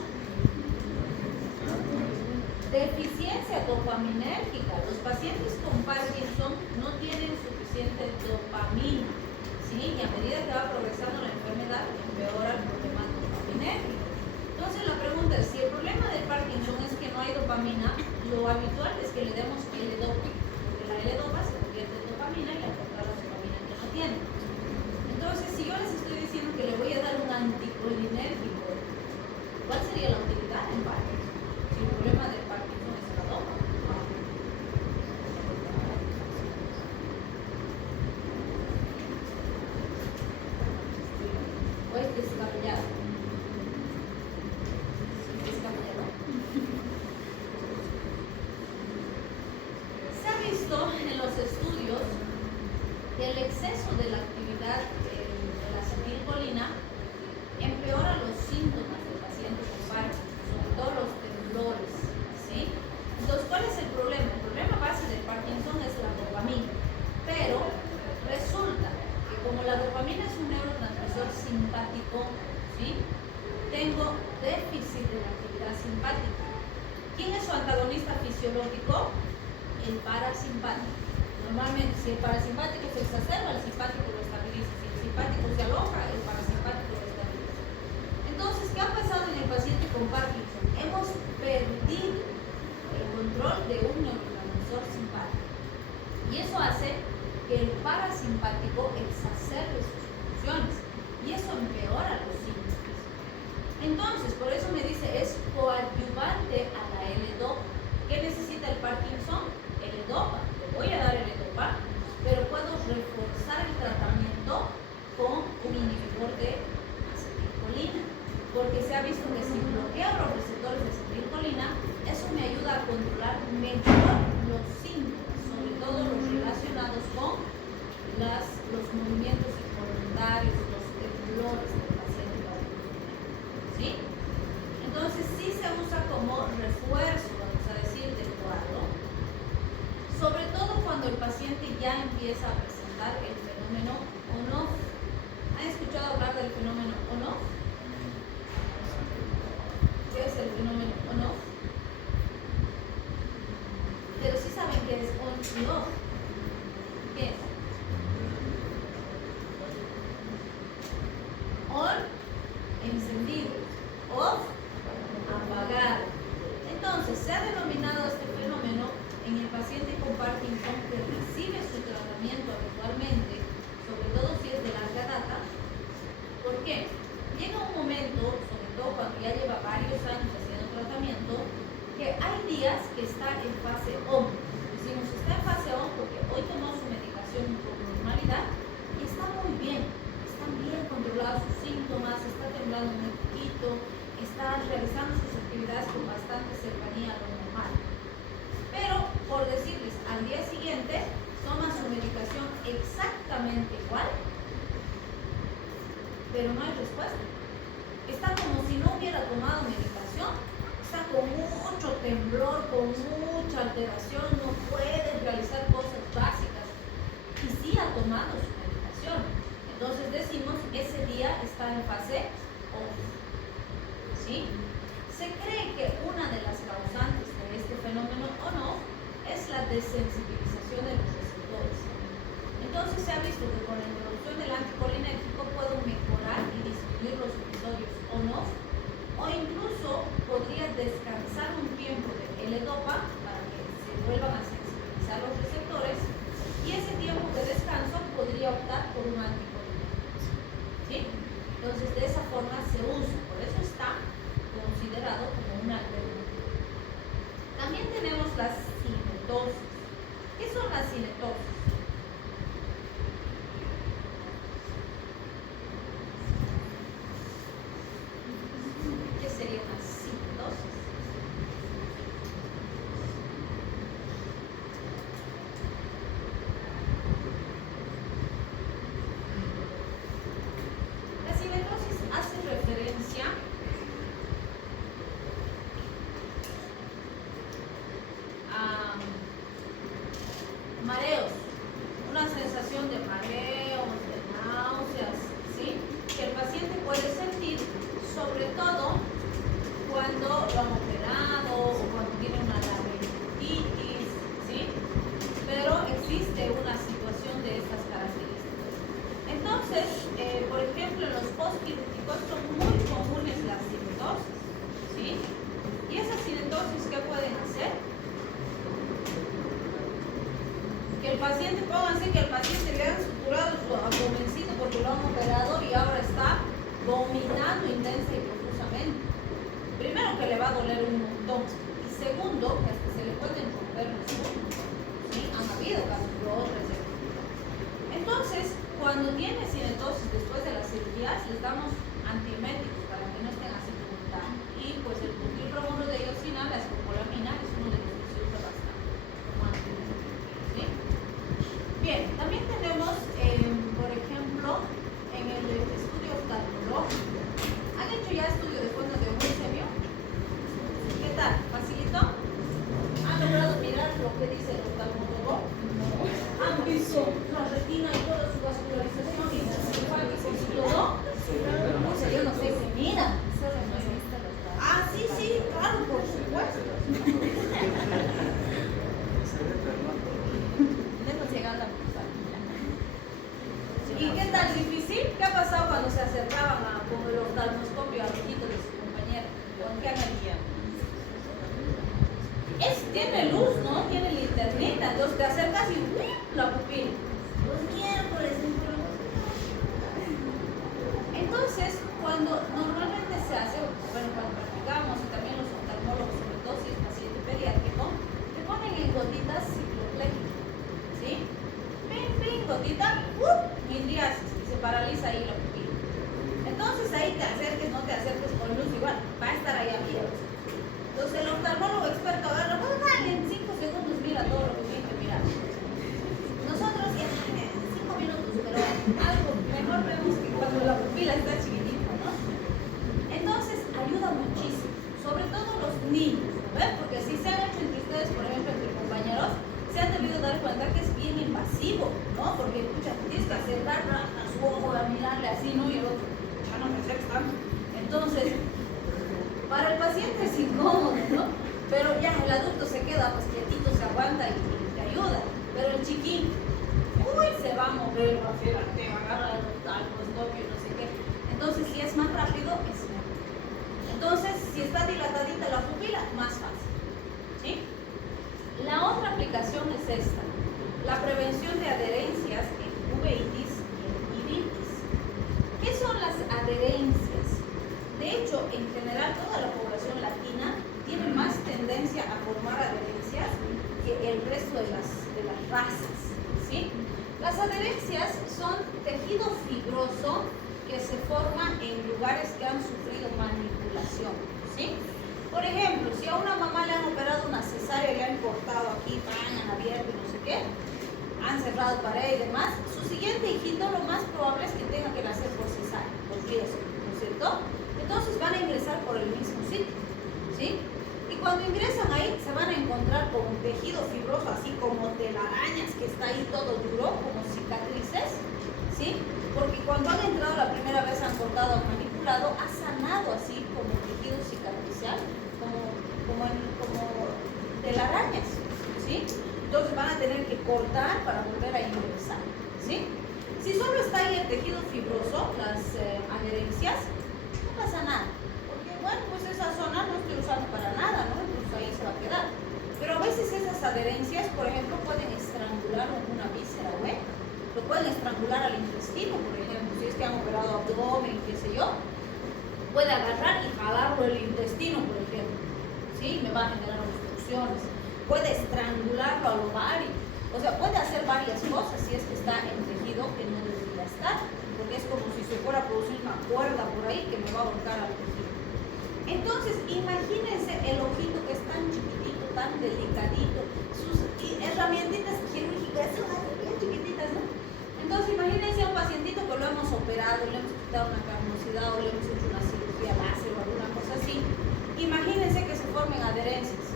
Deficiencia dopaminérgica. Los pacientes con Parkinson no tienen suficiente dopamina, ¿sí? Y a medida que va progresando la enfermedad, empeora el problema dopaminérgico. Entonces la pregunta es, si el problema del Parkinson es que no hay dopamina, lo habitual es que le demos L-Dopa, porque la L-Dopa se convierte en dopamina y la contraria dopamina que no tiene. Entonces, si yo les estoy diciendo que le voy a dar un anticolinérgico, ¿cuál sería la utilidad en Parkinson? Si el problema del Parkinson es la dopa. ¿O es descabellado? ¿Descabellado? Se ha visto en los estudios que el exceso de la actividad de la acetilcolina empeora los síntomas del paciente con Parkinson, sobre todo los temblores, ¿sí? Entonces, ¿cuál es el problema? El problema base del Parkinson es la dopamina, pero resulta que como la dopamina es un neurotransmisor simpático, ¿sí? Tengo déficit de la actividad simpática. ¿Quién es su antagonista fisiológico? El parasimpático. Normalmente, si el parasimpático se exacerba, el simpático lo estabiliza. Si el simpático se aloja, el parasimpático lo estabiliza. Entonces, ¿qué ha pasado en el paciente con Parkinson? Hemos perdido el control de un neurotransmisor simpático. Y eso hace que el parasimpático exacerbe sus funciones. Y eso empeora los síntomas. Entonces, por eso me dice, es coadyuvante a la L-Dopa. ¿Qué necesita el Parkinson? L-Dopa. Le voy a dar L-Dopa, pero puedo reforzar el tratamiento con un inhibidor de acetilcolina. Porque se ha visto que si bloqueo los receptores de acetilcolina, eso me ayuda a controlar mejor los síntomas, sobre todo los relacionados con los movimientos involuntarios, los dolores que el paciente va a tener. ¿Sí? Entonces sí se usa como refuerzo, vamos a decir, del cuadro, sobre todo cuando el paciente ya empieza a presentar el fenómeno on-off. ¿Han escuchado hablar del fenómeno on-off? ¿Qué es el fenómeno on-off? Pero sí saben qué es on y off. ¿Qué es? On, encendido. Off, apagado. Entonces, se ha denominado este fenómeno en el paciente con Parkinson que recibe su tratamiento habitualmente, sobre todo si es de larga data. ¿Por qué? Llega un momento, sobre todo cuando ya lleva varios años haciendo tratamiento, que hay días que está en fase on. Decimos, está en fase on porque hoy tomó su medicación con normalidad y está muy bien. Están bien controlados sus síntomas, está temblando muy poquito, está realizando sus actividades con bastante cercanía a lo normal. Pero, por decirles, al día siguiente toma su medicación exactamente igual, pero no hay respuesta. Está como si no hubiera tomado medicación, está con mucho temblor, con mucha alteración, no puede realizar cosas básicas y sí ha tomado su medicación. Entonces decimos, ese día está en fase off. ¿Sí? Se cree que una de las causantes de este fenómeno on-off es la desensibilización de los receptores. Entonces se ha visto que con la introducción del anticolinérgico pueden mejorar y disminuir los episodios on-off, o incluso podría descansar un tiempo de L-Dopa para que se vuelvan a sensibilizar los receptores, y ese tiempo de descanso podría optar por un anticolinérgico. ¿Sí? Entonces de esa forma se usa, por eso está considerado como una alternativa. También tenemos las cinetosis. ¿Qué son las cinetosis? ¿Qué sería una cinetosis? La cinetosis hace referencia a mareos, una sensación de mareos, de náuseas, ¿sí? Que el paciente puede sentir, sobre todo cuando lo han operado o cuando tiene una laberingitis, ¿sí? Pero existe una situación de estas características. Entonces, por ejemplo, en los postquirúrgicos son muy comunes las cinetosis, ¿sí? ¿Y esas cinetosis qué pueden hacer? Que el paciente, pónganse que el paciente le han suturado su abdomencito porque lo han operado y ahora está vomitando intensa y profusamente. Primero que le va a doler un montón, y segundo que hasta se le pueden romper los músculos, ¿sí? Han habido casos de otras. Entonces, cuando tiene cinetosis después de las cirugías, les damos antieméticos para que no estén así vomitando. Y pues el butilbromuro de dioxina, la escopolamina, es uno de los que se usa bastante como antiemético, ¿sí? Bien, también tenemos, por ejemplo, en el estudio oftalmológico. ¿Han hecho ya estudio de fondos de glucemia? ¿Qué tal? ¿Facilito? ¿Han logrado mirar lo que dice el oftalmólogo? ¿Han visto la retina y toda su vascularización y sus linfáticos y todo? O sea, yo no sé si mira. Ah, sí, sí, claro, por supuesto. ¿Y qué tal? ¿Difícil? ¿Qué ha pasado cuando se acercaban con el oftalmoscopio al ojito de su compañero? ¿Con qué analía? Tiene luz, ¿no? Tiene linternita. Entonces te acercas y ¡uy! La pupila. Los miércoles. Entonces, cuando normalmente se hace, bueno, cuando practicamos, y también los oftalmólogos, sobre todo si es paciente pediátrico, te ponen en gotitas ciclopléquicas, ¿sí? Pin, gotita, mildriasis, y se paraliza ahí la pupila. Entonces ahí te acerques, no te acerques con luz igual, va a estar ahí abierto. Entonces el oftalmólogo experto agarra, en 5 segundos mira todo lo que tiene que mirar. Nosotros niños, ¿ves? Porque si se han hecho entre ustedes, por ejemplo, entre compañeros, se han debido dar cuenta que es bien invasivo, ¿no? Porque, escucha, tienes que acercar a su ojo, a mirarle así, ¿no? Y el otro, ya no me acercan. Entonces, para el paciente es incómodo, ¿no? Pero ya el adulto se queda, pues quietito, se aguanta y te ayuda. Pero el chiquín, uy, se va a mover, va a hacer arte, va a agarrar al prostopio, no sé qué. Entonces, si es más rápido, es mejor. Entonces, si está dilatadita la pupila, más fácil, ¿sí? La otra aplicación es esta, la prevención de adherencias en uveitis y en iritis. ¿Qué son las adherencias? De hecho, en general, toda la población latina tiene más tendencia a formar adherencias que el resto de las razas, ¿sí? Las adherencias son tejido fibroso que se forma en lugares que han sufrido manipulación, ¿sí? Por ejemplo, si a una mamá le han operado una cesárea, le han cortado aquí, han abierto y no sé qué, han cerrado pared y demás, su siguiente hijito lo más probable es que tenga que nacer por cesárea, por riesgo, ¿no es cierto? Entonces van a ingresar por el mismo sitio, ¿sí? Y cuando ingresan ahí se van a encontrar con un tejido fibroso, así como telarañas, que está ahí todo duro, como cicatrices, ¿sí? Porque cuando han entrado la primera vez, han cortado, han manipulado, ha sanado así como tejido cicatricial, como telarañas, ¿sí? Entonces van a tener que cortar para volver a ingresar, ¿sí? Si solo está ahí el tejido fibroso, las adherencias, no pasa nada, porque bueno, pues esa zona no estoy usando para nada, ¿no? Entonces ahí se va a quedar. Pero a veces esas adherencias, por ejemplo, pueden estrangular alguna víscera, ¿ve? Lo pueden estrangular al intestino, por ejemplo, si es que han operado abdomen, qué sé yo, puede agarrar y jalarlo el intestino, por ejemplo, ¿sí? Me va a generar obstrucciones. Puede estrangularlo al ovario, o sea, puede hacer varias cosas si es que está en tejido que no debería estar, porque es como si se fuera a producir una cuerda por ahí que me va a ahorcar al tejido. Entonces, imagínense el ojito que es tan chiquitito, tan delicadito, sus herramientitas quirúrgicas son bien chiquititas, ¿no? Entonces, imagínense a un pacientito que lo hemos operado, le hemos quitado una carnosidad o le hemos hecho una cirugía láser o alguna cosa así. Imagínense que se formen adherencias.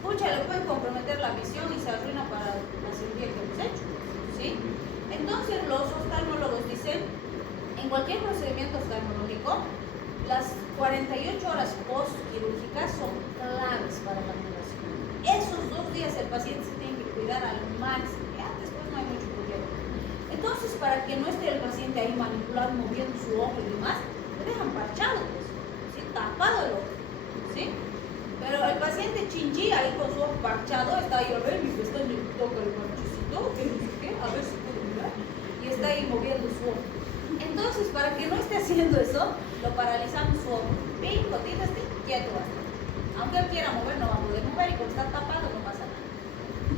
Pucha, le pueden comprometer la visión y se arruina para la cirugía que hemos hecho, ¿sí? Entonces, los oftalmólogos dicen, en cualquier procedimiento oftalmológico, las 48 horas post-quirúrgicas son claves para la curación. Esos 2 días el paciente se tiene que cuidar al máximo, ya después no hay mucho problema. Entonces, para que no esté el paciente ahí manipulando, moviendo su ojo y demás, le dejan parchado, pues, ¿sí? Tapado el ojo, ¿sí? Pero el paciente chinchí ahí con su ojo parchado, está ahí, a ver, mi pestaña me toca el parchecito, que no sé qué, a ver si puedo mirar, y está ahí moviendo su ojo. Entonces, para que no esté haciendo eso, lo paralizamos su ojo. Bien, gotita, quieto va a estar. Aunque él quiera mover, no va a poder mover, y como está tapado, no pasa nada,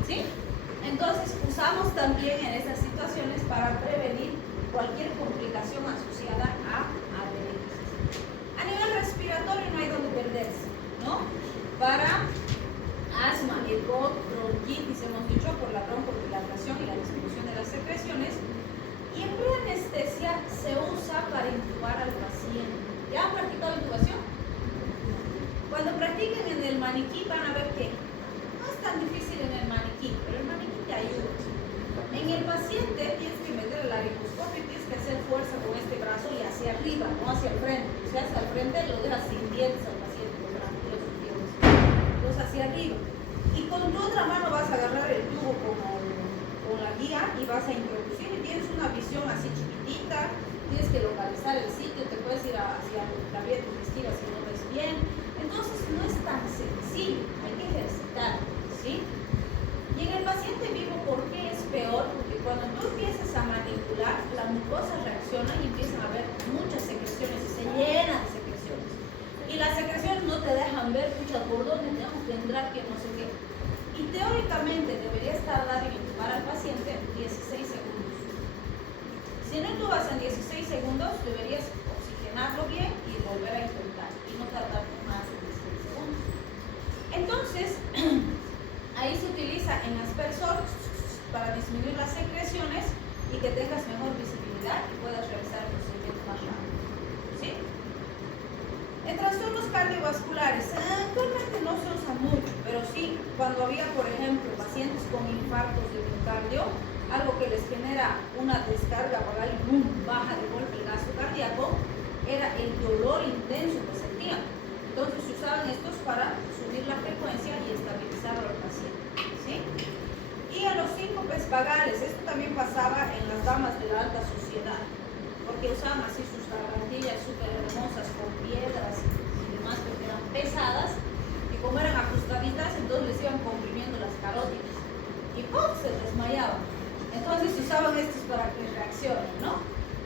¿sí? Entonces, usamos también en estas situaciones para prevenir cualquier complicación asociada a adherencias. A nivel respiratorio no hay donde perderse, ¿no? Para asma, EPOC, bronquitis, hemos dicho, por la broncodilatación y la disminución de las secreciones. Y en preanestesia se usa para intubar al paciente. ¿Ya han practicado intubación? Cuando practiquen en el maniquí van a ver que no es tan difícil en el maniquí, pero el maniquí te ayuda. En el paciente tienes que meter el laringoscopio y tienes que hacer fuerza con este brazo y hacia arriba, no hacia el frente. Si hacia el frente lo dejas sin dientes al paciente, con los dientes. Entonces hacia arriba. Y con tu otra mano vas a agarrar el tubo con la guía y vas a introducir, y tienes una visión así chiquitita, tienes que localizar el sitio, te puedes ir hacia la vía digestiva si no ves bien. Entonces no es tan sencillo, hay que ejercitar, ¿sí? Y en el paciente vivo, ¿por qué es peor? Porque cuando tú empiezas a manipular, la mucosa reacciona y empiezan a haber muchas secreciones y se llena de secreciones. Y las secreciones no te dejan ver, pucha, por dónde tenemos que entrar, que no sé qué. Y teóricamente deberías tardar en intubar al paciente 16 segundos. Si no intubas en 16 segundos, deberías oxigenarlo bien y volver a intentar. Y no tardar más de 16 segundos. Entonces, ahí se utiliza en aspersor para disminuir las secreciones y que tengas mejor visibilidad y puedas realizar el procedimiento más rápido, ¿sí? En trastornos cardiovasculares, sí, cuando había, por ejemplo, pacientes con infartos de miocardio, algo que les genera una descarga vagal y ¡boom!, baja de golpe el gasto cardíaco, era el dolor intenso que sentían. Entonces se usaban estos para subir la frecuencia y estabilizar al paciente, ¿sí? Y a los síncopes vagales, esto también pasaba en las damas de la alta sociedad, porque usaban así sus gargantillas súper hermosas con piedras y demás, porque eran pesadas, y como eran ajustaditas, entonces les iban comprimiendo las carótidas, y ¡pum!, se desmayaban. Entonces se usaban estos para que reaccionen, ¿no?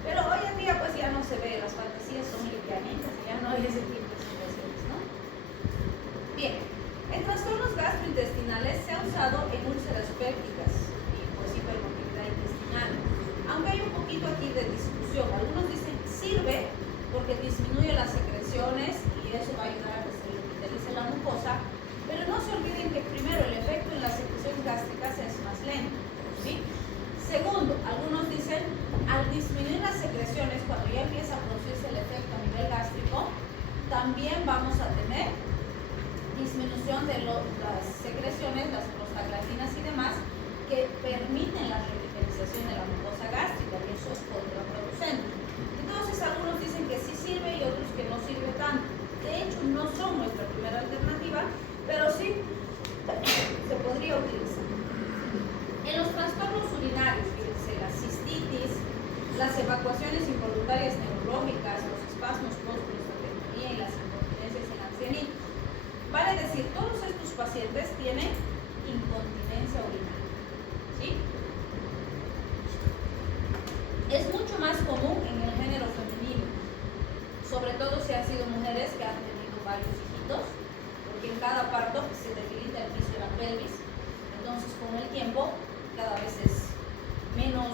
Pero hoy en día pues ya no se ve, las fantasías son livianitas, ya no hay ese tipo de situaciones, ¿no? Bien, en trastornos gastrointestinales se ha usado en úlceras pépticas y pues hipermotilidad intestinal, aunque hay un poquito aquí de discusión. Algunos dicen sirve porque disminuye las secreciones y eso va a ayudar a que se revitalice la mucosa, pero no se olviden que primero el efecto en las secreciones gástricas es más lento, ¿sí? Segundo, algunos dicen, al disminuir las secreciones, cuando ya empieza a producirse el efecto a nivel gástrico, también vamos a tener disminución de las secreciones, las prostaglandinas y demás, que permiten la revitalización de la mucosa gástrica, y eso es contraproducente. Entonces, algunos dicen que sí sirve y otros que no sirve tanto. De hecho, no son nuestra primera alternativa, pero sí se podría utilizar. En los trastornos urinarios, fíjense, la cistitis, las evacuaciones involuntarias neurológicas, los espasmos post-prostatectomía y las incontinencias en ancianitos. Vale decir, todos estos pacientes tienen incontinencia urinaria, ¿sí? Es mucho más común en el género femenino, sobre todo si han sido mujeres que han tenido varios hijitos, porque en cada parto se debilita el piso de la pelvis, entonces con el tiempo cada vez es menos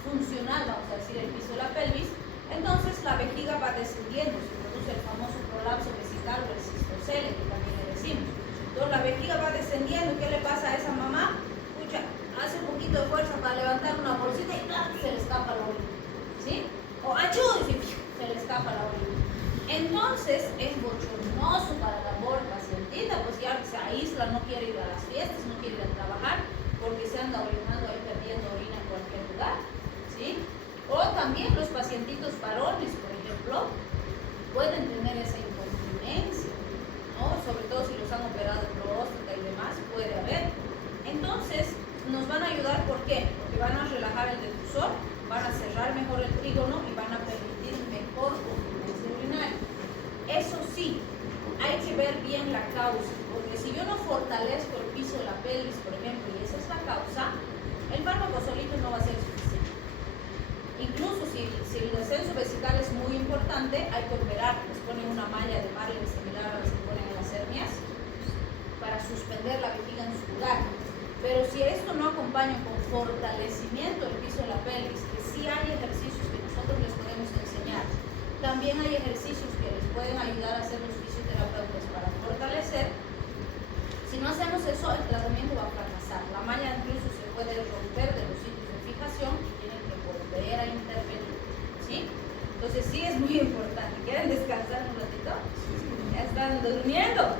funcional, vamos a decir, el piso de la pelvis, entonces la vejiga va descendiendo, se produce el famoso prolapso vesical o el cistocele, que también le decimos. Entonces la vejiga va descendiendo, ¿qué le pasa a esa mamá? Escucha, hace un poquito de fuerza para levantar una bolsita y ¡clac!, se le escapa la orina, ¿sí? O ¡achú!, y se le escapa la orina. Entonces es bochornoso para la pobre pacientita, pues ya se aísla, no quiere ir a las fiestas, no quiere ir a trabajar, porque se anda orinando ahí, perdiendo orina en cualquier lugar, ¿sí? O también los pacientitos varones, por ejemplo, pueden tener esa incontinencia, ¿no? Sobre todo si los han operado de próstata y demás, puede haber. Entonces, nos van a ayudar, ¿por qué? Porque van a relajar el defusor, van a cerrar mejor el trígono y van a permitir mejor continencia urinaria. Eso sí, hay que ver bien la causa, porque si yo no fortalezco el piso de la pelvis, por ejemplo, y esa es la causa, el fármaco solito no va a ser suficiente. Incluso si el descenso vesical es muy importante, hay que operar, les ponen una malla de Marley similar a las que ponen en las hernias, para suspender la vejiga en su lugar. Pero si esto no acompaña con fortalecimiento del piso de la pelvis, que sí hay ejercicios que nosotros les podemos enseñar, también hay ejercicios que les pueden ayudar a hacer los fisioterapeutas para fortalecer. Si no hacemos eso, el tratamiento va a fracasar. La malla incluso se puede romper de los sitios de fijación y tienen que volver a intervenir, ¿sí? Entonces sí es muy importante. ¿Quieren descansar un ratito? Ya están durmiendo.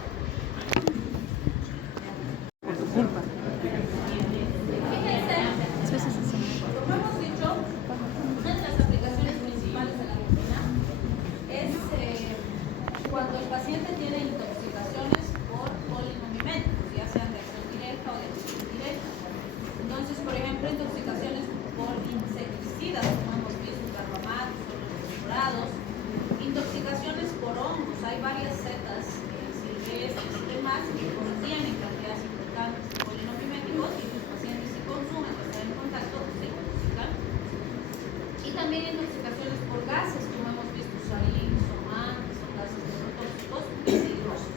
Como hemos dicho, una de las aplicaciones principales de la rutina es cuando el paciente tiene intoxicaciones por polinomiméticos, ya sean de acción directa o de acción indirecta. Entonces, por ejemplo, intoxicaciones por insecticidas, como hemos visto, carbamatos o los saturados, intoxicaciones por hongos, hay varias setas silvestres y demás que contienen cantidades importantes de polinomiméticos y los pacientes si consumen o están en contacto se intoxican. Y también intoxicaciones por gases, como hemos visto, sarín, soman, que son gases neurotóxicos peligrosos.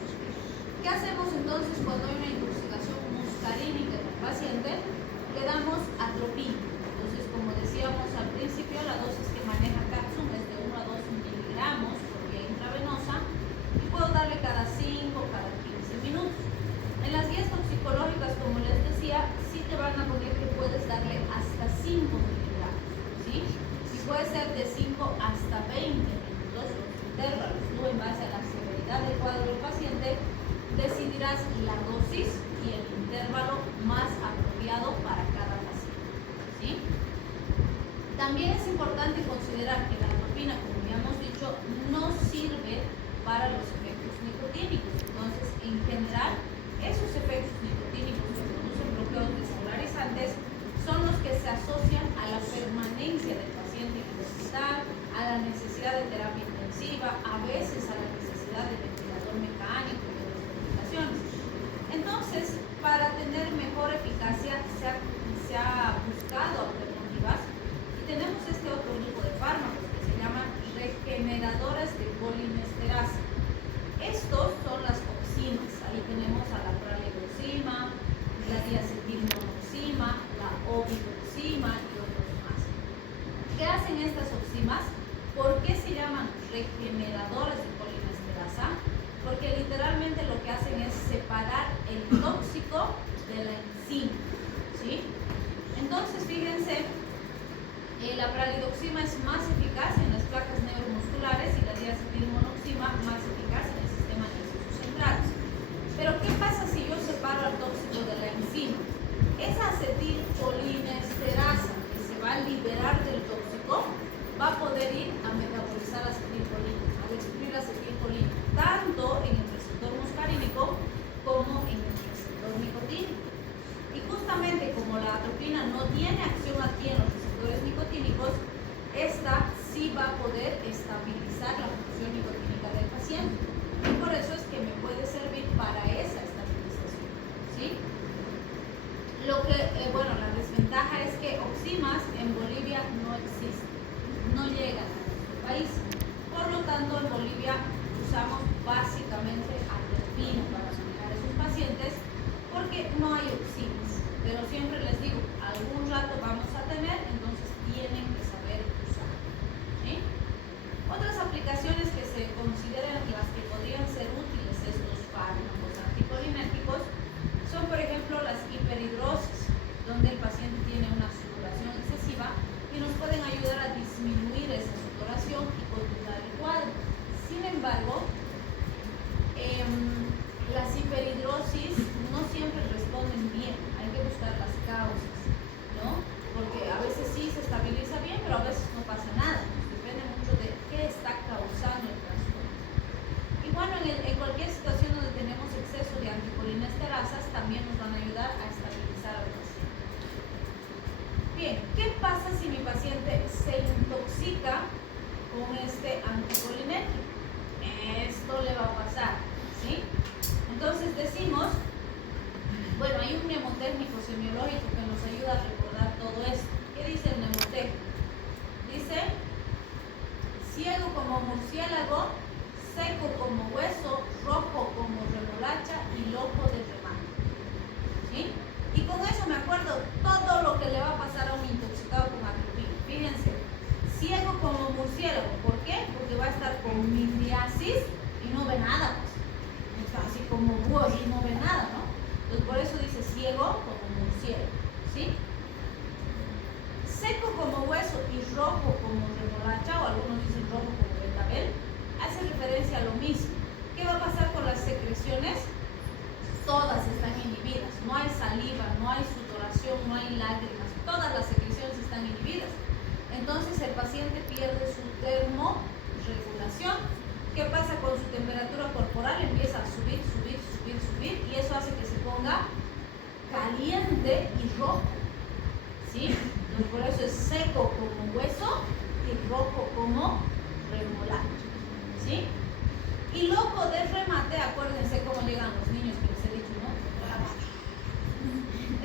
¿Qué hacemos entonces cuando hay una intoxicación muscarínica en el paciente? Le damos atropina. Entonces, como decíamos al principio, la dosis que maneja Capsum es de 1 a 2 miligramos por vía intravenosa y puedo darle cada 5 o cada 15 minutos. En las guías toxicológicas, como les decía, sí te van a poner que puedes darle hasta 5 miligramos, ¿sí? Y puede ser de 5 hasta 20 minutos los intervalos, ¿no? En base a la severidad del cuadro del paciente, decidirás la dosis y el intervalo más apropiado para cada paciente, ¿sí? También es importante considerar que la atropina, como ya hemos dicho, no sirve para los efectos nicotínicos. Entonces, en general, esos efectos nicotínicos que producen bloqueos despolarizantes son los que se asocian a la permanencia del paciente en el hospital, a la necesidad de terapia intensiva, a veces a la necesidad de ventilador mecánico y otras complicaciones. Entonces, para tener mejor eficacia, se ha buscado alternativas y tenemos este otro grupo de fármacos que se llaman regeneradores de colinesterasa. Estos son las oximas. Ahí tenemos a la pralidoxima, la diacetilmonoxima, la obidoxima y otros más. ¿Qué hacen estas oximas? ¿Por qué se llaman regeneradores de colinesterasa? Porque literalmente lo que hacen es separar el tóxico de la enzima, ¿sí? Entonces, fíjense, la pralidoxima es más eficaz en las placas neuromusculares y la diacetilmonoxima más eficaz en el sistema nervioso central. Pero, ¿qué pasa si yo separo el tóxico de la enzima? Esa acetilcolinesterasa que se va a liberar del tóxico va a poder ir a metabolizar acetilcolina, a destruir acetilcolina, tanto en el receptor muscarínico como en el receptor nicotínico. Y justamente como la atropina no tiene acción aquí en los receptores nicotínicos, esta sí va a poder estabilizar la función nicotínica del paciente. Y por eso es que me puede servir para esa estabilización, ¿sí? La desventaja es que oximas en Bolivia no existen, no llegan a nuestro país. Por lo tanto, en Bolivia usamos básicamente atropina para manejar a esos pacientes porque no hay oximas. Pero siempre les digo, algún rato vamos a tener, entonces tienen que saber usar, ¿sí? Otras aplicaciones que se consideran las que podrían ser útiles estos fármacos anticolinérgicos son, por ejemplo, las hiperhidrosis, donde el paciente tiene una sudoración excesiva y nos pueden ayudar a disminuir esa sudoración y controlar el cuadro. Sin embargo, las hiperhidrosis no siempre responden bien, hay que buscar las causas, ¿no? Porque a veces sí se estabiliza bien, pero a veces no pasa nada, depende mucho de qué está causando el trastorno. Y bueno, en cualquier situación donde tenemos exceso de anticolinesterasas, también nos van a ayudar a estabilizar al paciente. Bien, ¿qué pasa si mi paciente se intoxica con este anticolinérgico? Esto le va a pasar, ¿sí? Entonces decimos, bueno, hay un mnemotécnico semiológico que nos ayuda a recordar todo esto. ¿Qué dice el mnemotécnico? Dice, ciego como murciélago, seco como hueso, rojo como remolacha y loco de remate, ¿sí? Y con eso me acuerdo todo lo que le va a pasar a un intoxicado con atropina. Fíjense, ciego como murciélago, ¿por qué? Porque va a estar con midriasis y no ve nada, pues. Está así como búho y no ve nada, ¿no? Entonces por eso dice ciego como murciélago, ¿sí? Seco como hueso y rojo como remolacha, o algunos dicen rojo como betabel, hace referencia a lo mismo. ¿Qué va a pasar con las secreciones? Todas están inhibidas, no hay saliva, no hay sudoración, no hay lágrimas, todas las secreciones están inhibidas. Entonces el paciente pierde su termorregulación. ¿Qué pasa con su temperatura corporal? Empieza a subir, subir, subir, subir, y eso hace que se ponga caliente y rojo, ¿sí? Entonces por eso es seco como hueso y rojo como remolacha, ¿sí? Y loco de remate, acuérdense cómo llegan los niños que les he dicho, ¿no?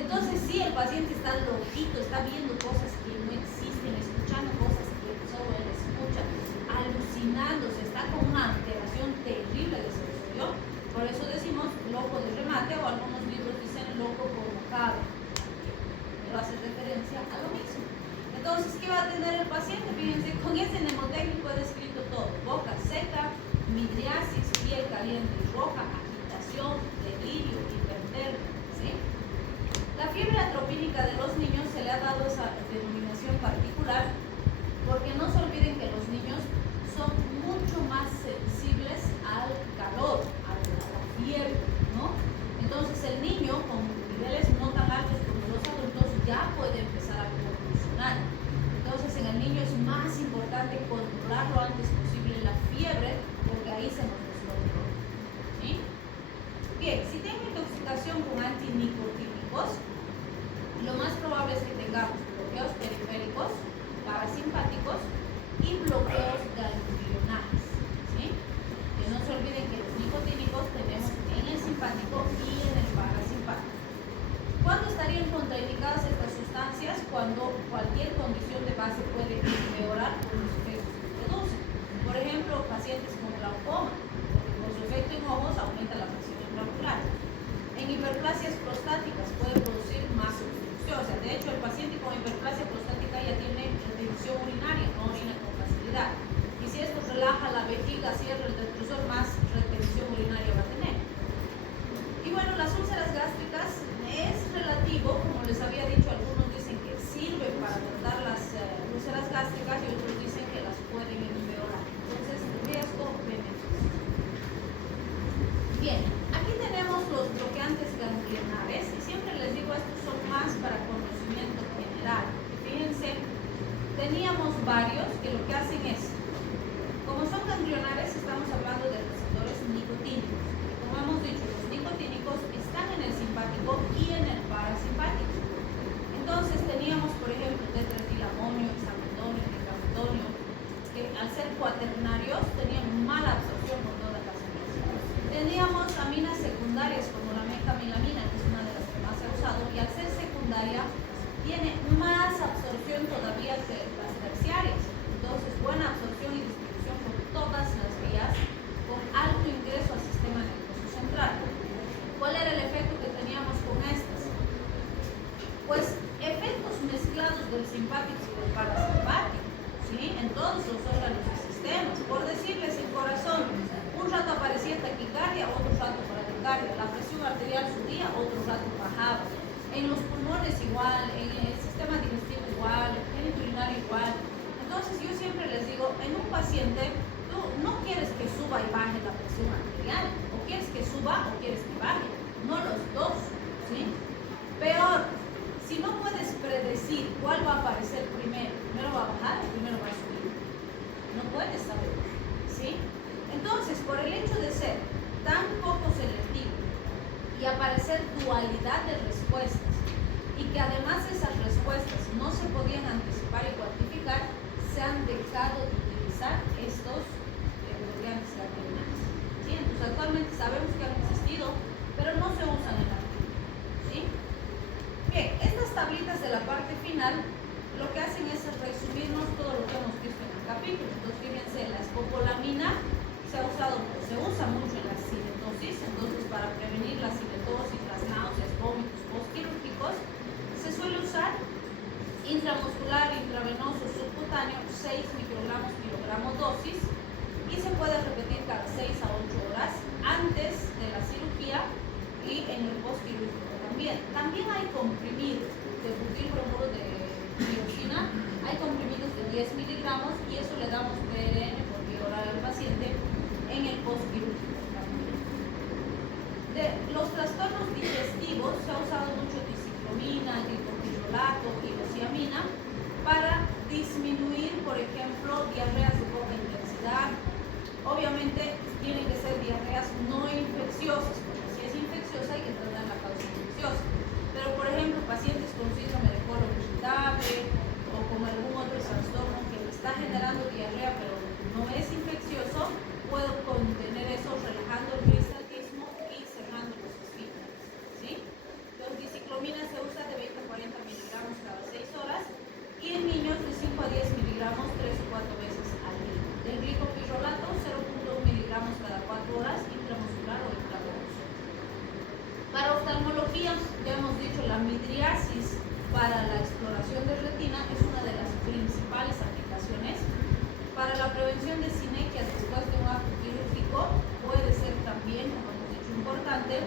Entonces sí, el paciente está loquito, está viendo cosas que no existen, escuchando cosas que solo él escucha, alucinándose, está con una alteración terrible de ese desarrollo. Por eso decimos loco de remate, o algunos libros dicen loco por mojado, pero hace referencia a lo mismo. Entonces, ¿qué va a tener el paciente? Fíjense, con ese mnemotécnico he descrito todo: boca seca, midriasis, piel caliente y roja, agitación, delirio, hipertermia, ¿sí? La fiebre atropínica de los niños se le ha dado esa denominación particular porque no se olviden que los niños son mucho más sensibles al calor, a la fiebre. Bien, si tengo intoxicación con antinicotínicos, lo más probable es que tengamos bloqueos periféricos, parasimpáticos y bloqueos ganglionares. ¿Sí? Que no se olviden que los nicotínicos tenemos en el simpático y en el parasimpático. ¿Cuándo estarían contraindicadas estas sustancias? Cuando cualquier condición de base puede empeorar por los efectos que producen. Por ejemplo, pacientes con glaucoma, porque por su efecto en ojos aumenta la presión intraocular. En hiperplasias prostáticas puede producir más obstrucción. O sea, de hecho, el paciente con hiperplasia prostática ya tiene retención urinaria, no orina con facilidad. Y si esto relaja la vejiga, cierra el detrusor, más retención urinaria va a tener. Y bueno, las úlceras gástricas es relativo, como les había dicho, algunos dicen que sirven para tratar las úlceras gástricas y otros dicen que las pueden empeorar. Entonces, riesgo-beneficio. Bien, aquí tenemos los bloqueantes ganglionares y siempre les digo, estos son más para conocimiento general. Fíjense, teníamos varios que lo que hacen es, como son ganglionares, estamos hablando de receptores nicotínicos. Como hemos dicho, los nicotínicos están en el simpático y en el parasimpático. Entonces teníamos, por ejemplo, tetretilamonio, hexametonio, decametonio, que al ser cuaternarios tenían mala absorción por toda la célula. Teníamos aminas secundarias como la mecamilamina, que es una de las que más se ha usado, y al ser secundaria tiene más absorción todavía que las terciarias. Entonces, buena absorción y distribución por todas las vías, con alto ingreso al sistema nervioso central. ¿Cuál era el efecto que teníamos con estas? Pues efectos mezclados del simpático y del parasimpático, ¿sí? En todos los órganos y sistemas. Por decirles, el corazón, un rato aparecía taquicardia, otro rato bradicardia. La presión arterial subía, otro rato bajaba. En los pulmones igual, en el sistema digestivo igual, en el urinario igual. Entonces yo siempre les digo, en un paciente, tú no quieres que suba y baje la presión arterial, o quieres que suba o quieres que baje, no los dos, ¿sí? Peor, si no puedes predecir cuál va a aparecer primero va a bajar o primero va a subir, no puedes saber, ¿sí? Entonces, por el hecho de ser tan poco selectivo y aparecer dualidad de respuestas, y que además esas respuestas no se podían anticipar y cuantificar, se han dejado de utilizar estos bloqueantes ganglionares. ¿Sí? Entonces actualmente sabemos que han existido, pero no se usan en la clínica. ¿Sí? Bien, estas tablitas de la parte final lo que hacen es resumirnos todo lo que hemos visto en el capítulo. Entonces fíjense, la escopolamina se usa mucho en la cinetosis. Entonces, para prevenir la cinetosis, las náuseas, vómitos postquirúrgicos, se suele usar intramuscular, intravenoso, subcutáneo, 6 microgramos kilogramo dosis, y se puede repetir cada 6 a 8 horas antes de la cirugía y en el postquirúrgico también. También hay comprimidos de butilbromuro de dioxina, hay comprimidos de 10 miligramos y eso le damos PRN por vía oral al paciente en el postquirúrgico también. De los trastornos digestivos se ha usado mucho diciclomina, glicotirolato y losiamina para disminuir, por ejemplo, diarreas de poca intensidad. Obviamente tienen que ser diarreas no infecciosas, porque si es infecciosa hay que tratar la causa infecciosa. Pero, por ejemplo, pacientes con síndrome de colon irritable o con algún otro trastorno que le está generando diarrea pero no es infeccioso, puedo contener eso relajando el peristaltismo y cerrando los esfínteres, ¿sí? Entonces, diciclomina se usa de 20 a 40 miligramos cada 6 horas y en niños de 5 a 10 miligramos 3 o 4 veces al día. El glicopirrolato 0.1 miligramos cada 4 horas, intramuscular o intravenoso. Para oftalmología, ya hemos dicho, la midriasis para la exploración de retina es una de las principales aplicaciones. Para la prevención de sinequias después de un acto quirúrgico puede ser también, como hemos dicho, importante.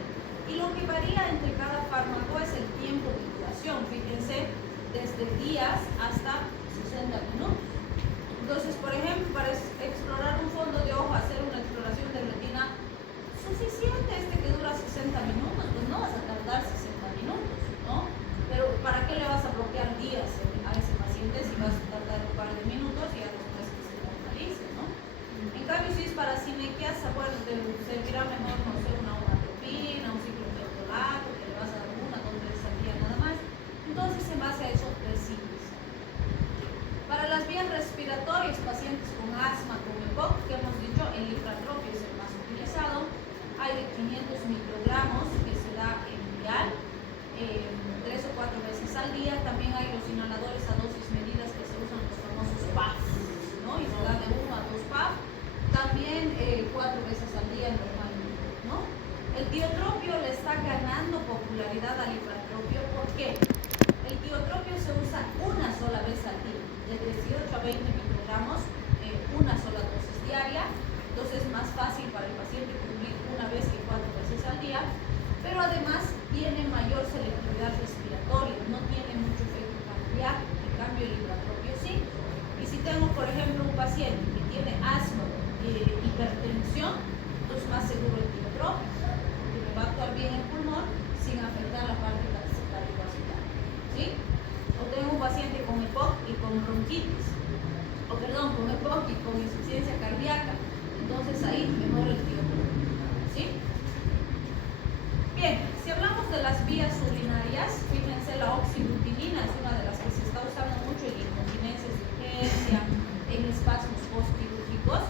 Y lo que varía entre cada fármaco es el tiempo de duración. Fíjense, desde días hasta 60 minutos. Entonces, por ejemplo, para explorar un fondo de ojo, hacer una exploración de retina, suficiente que dura 60 minutos, pues no vas a tardar 60 minutos, ¿no? Pero ¿para qué le vas a bloquear días a ese paciente si vas a tardar un par de minutos y ya después que se normalice, ¿no? En cambio, si es para sinequias, bueno, te servirá mejor, no sé, una atropina, un similaridad al ibratropio. ¿Por qué? El tiotropio se usa una sola vez al día, de 18 a 20 microgramos, una sola dosis diaria. Entonces es más fácil para el paciente cumplir una vez que 4 veces al día, pero además tiene mayor selectividad respiratoria, no tiene mucho efecto cardíaco, en cambio el ibratropio sí. Y si tengo, por ejemplo, un paciente que tiene asma, hipertensión, entonces más seguro el tiotropio, porque me va a actuar bien el pulmón sin afectar la parte cardiovascular, ¿sí? O tengo un paciente con EPOC y con bronquitis, con EPOC y con insuficiencia cardíaca, entonces ahí mejor el tiotropio, ¿sí? Bien, si hablamos de las vías urinarias, fíjense, la oxiglutinina es una de las que se está usando mucho en incontinencias de urgencia, en espasmos postquirúrgicos,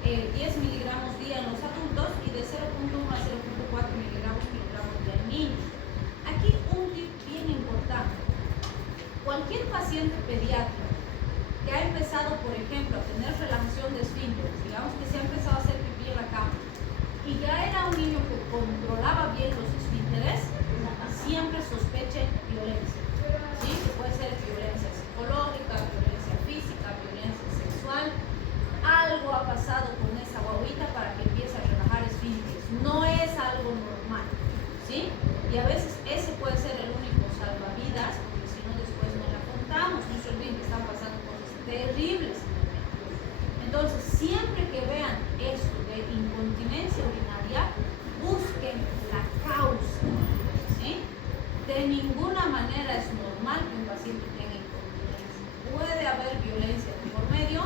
10 miligramos día en los adultos y de 0.1 a 0.4 miligramos día en niños. Aquí un tip bien importante: cualquier paciente pediátrico que ha empezado, por ejemplo, a tener relajación de esfínteres, digamos que se ha empezado a hacer pipí en la cama, y ya era un niño que controlaba bien los esfínteres, siempre sospechen violencia, ¿sí? Que puede ser violencia psicológica, violencia física, violencia sexual. Algo ha pasado con esa guaguita para que empiece a relajar esfínteres. No es algo normal, ¿sí? Y a veces ese puede ser el único salvavidas, porque si no después no la contamos. No se olviden que están pasando cosas terribles. Entonces, siempre que vean esto de incontinencia urinaria, busquen la causa, ¿sí? De ninguna manera es normal que un paciente tenga incontinencia. Puede haber violencia por medio,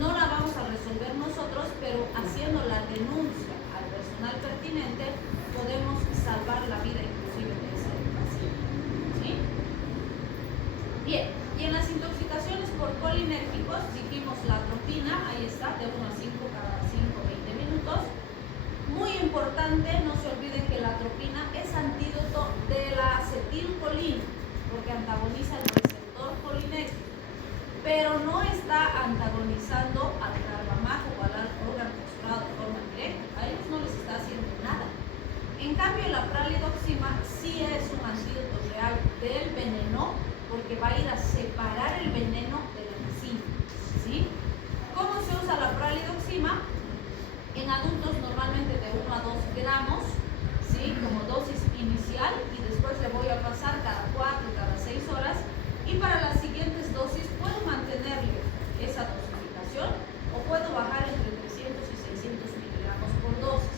no la vamos a resolver nosotros, pero haciendo la denuncia al personal pertinente podemos salvar la vida inclusive de ese paciente, ¿sí? Bien, y en las intoxicaciones por colinérgicos dijimos la atropina, ahí está, de 1 a 5 cada 5-20 minutos. Muy importante, no se olviden que la atropina es antídoto de la acetilcolina, porque antagoniza el receptor colinérgico, pero no está antagonizando al carbamato o al órgano texturado de forma directa. A ellos no les está haciendo nada. En cambio, la pralidoxima sí es un antídoto real del veneno, porque va a ir a separar el veneno de la enzima, ¿sí? ¿Cómo se usa la pralidoxima? En adultos normalmente de 1 a 2 gramos, ¿sí? Como dosis inicial, y después le voy a pasar cada 4, cada 6 horas, y para las siguientes dosis puedo mantenerle esa dosificación o puedo bajar entre 300 y 600 miligramos por dosis.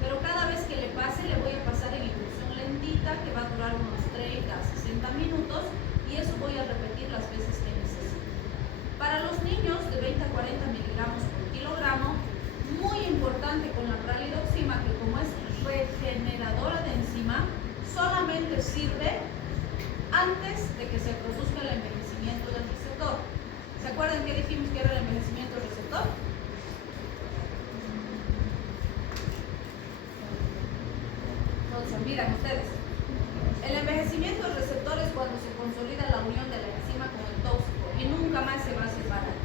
Pero cada vez que le pase, le voy a pasar en infusión lentita, que va a durar unos 30 a 60 minutos, y eso voy a repetir las veces que necesite. Para los niños de 20 a 40 miligramos por kilogramo, muy importante con la pralidoxima, que como es regeneradora de enzima, solamente sirve antes de que se produzca el envejecimiento del receptor. ¿Se acuerdan que dijimos que era el envejecimiento del receptor? No se olvidan ustedes. El envejecimiento del receptor es cuando se consolida la unión de la enzima con el tóxico y nunca más se va a separar.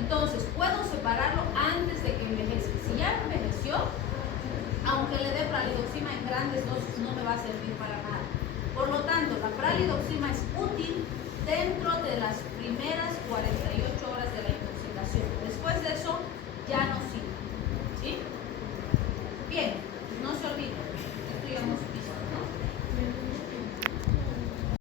Entonces, puedo separarlo antes de que envejezca. Si ya envejeció, aunque le dé pralidoxima en grandes dosis, no me va a servir para nada. Por lo tanto, la pralidoxima es útil dentro de las primeras 48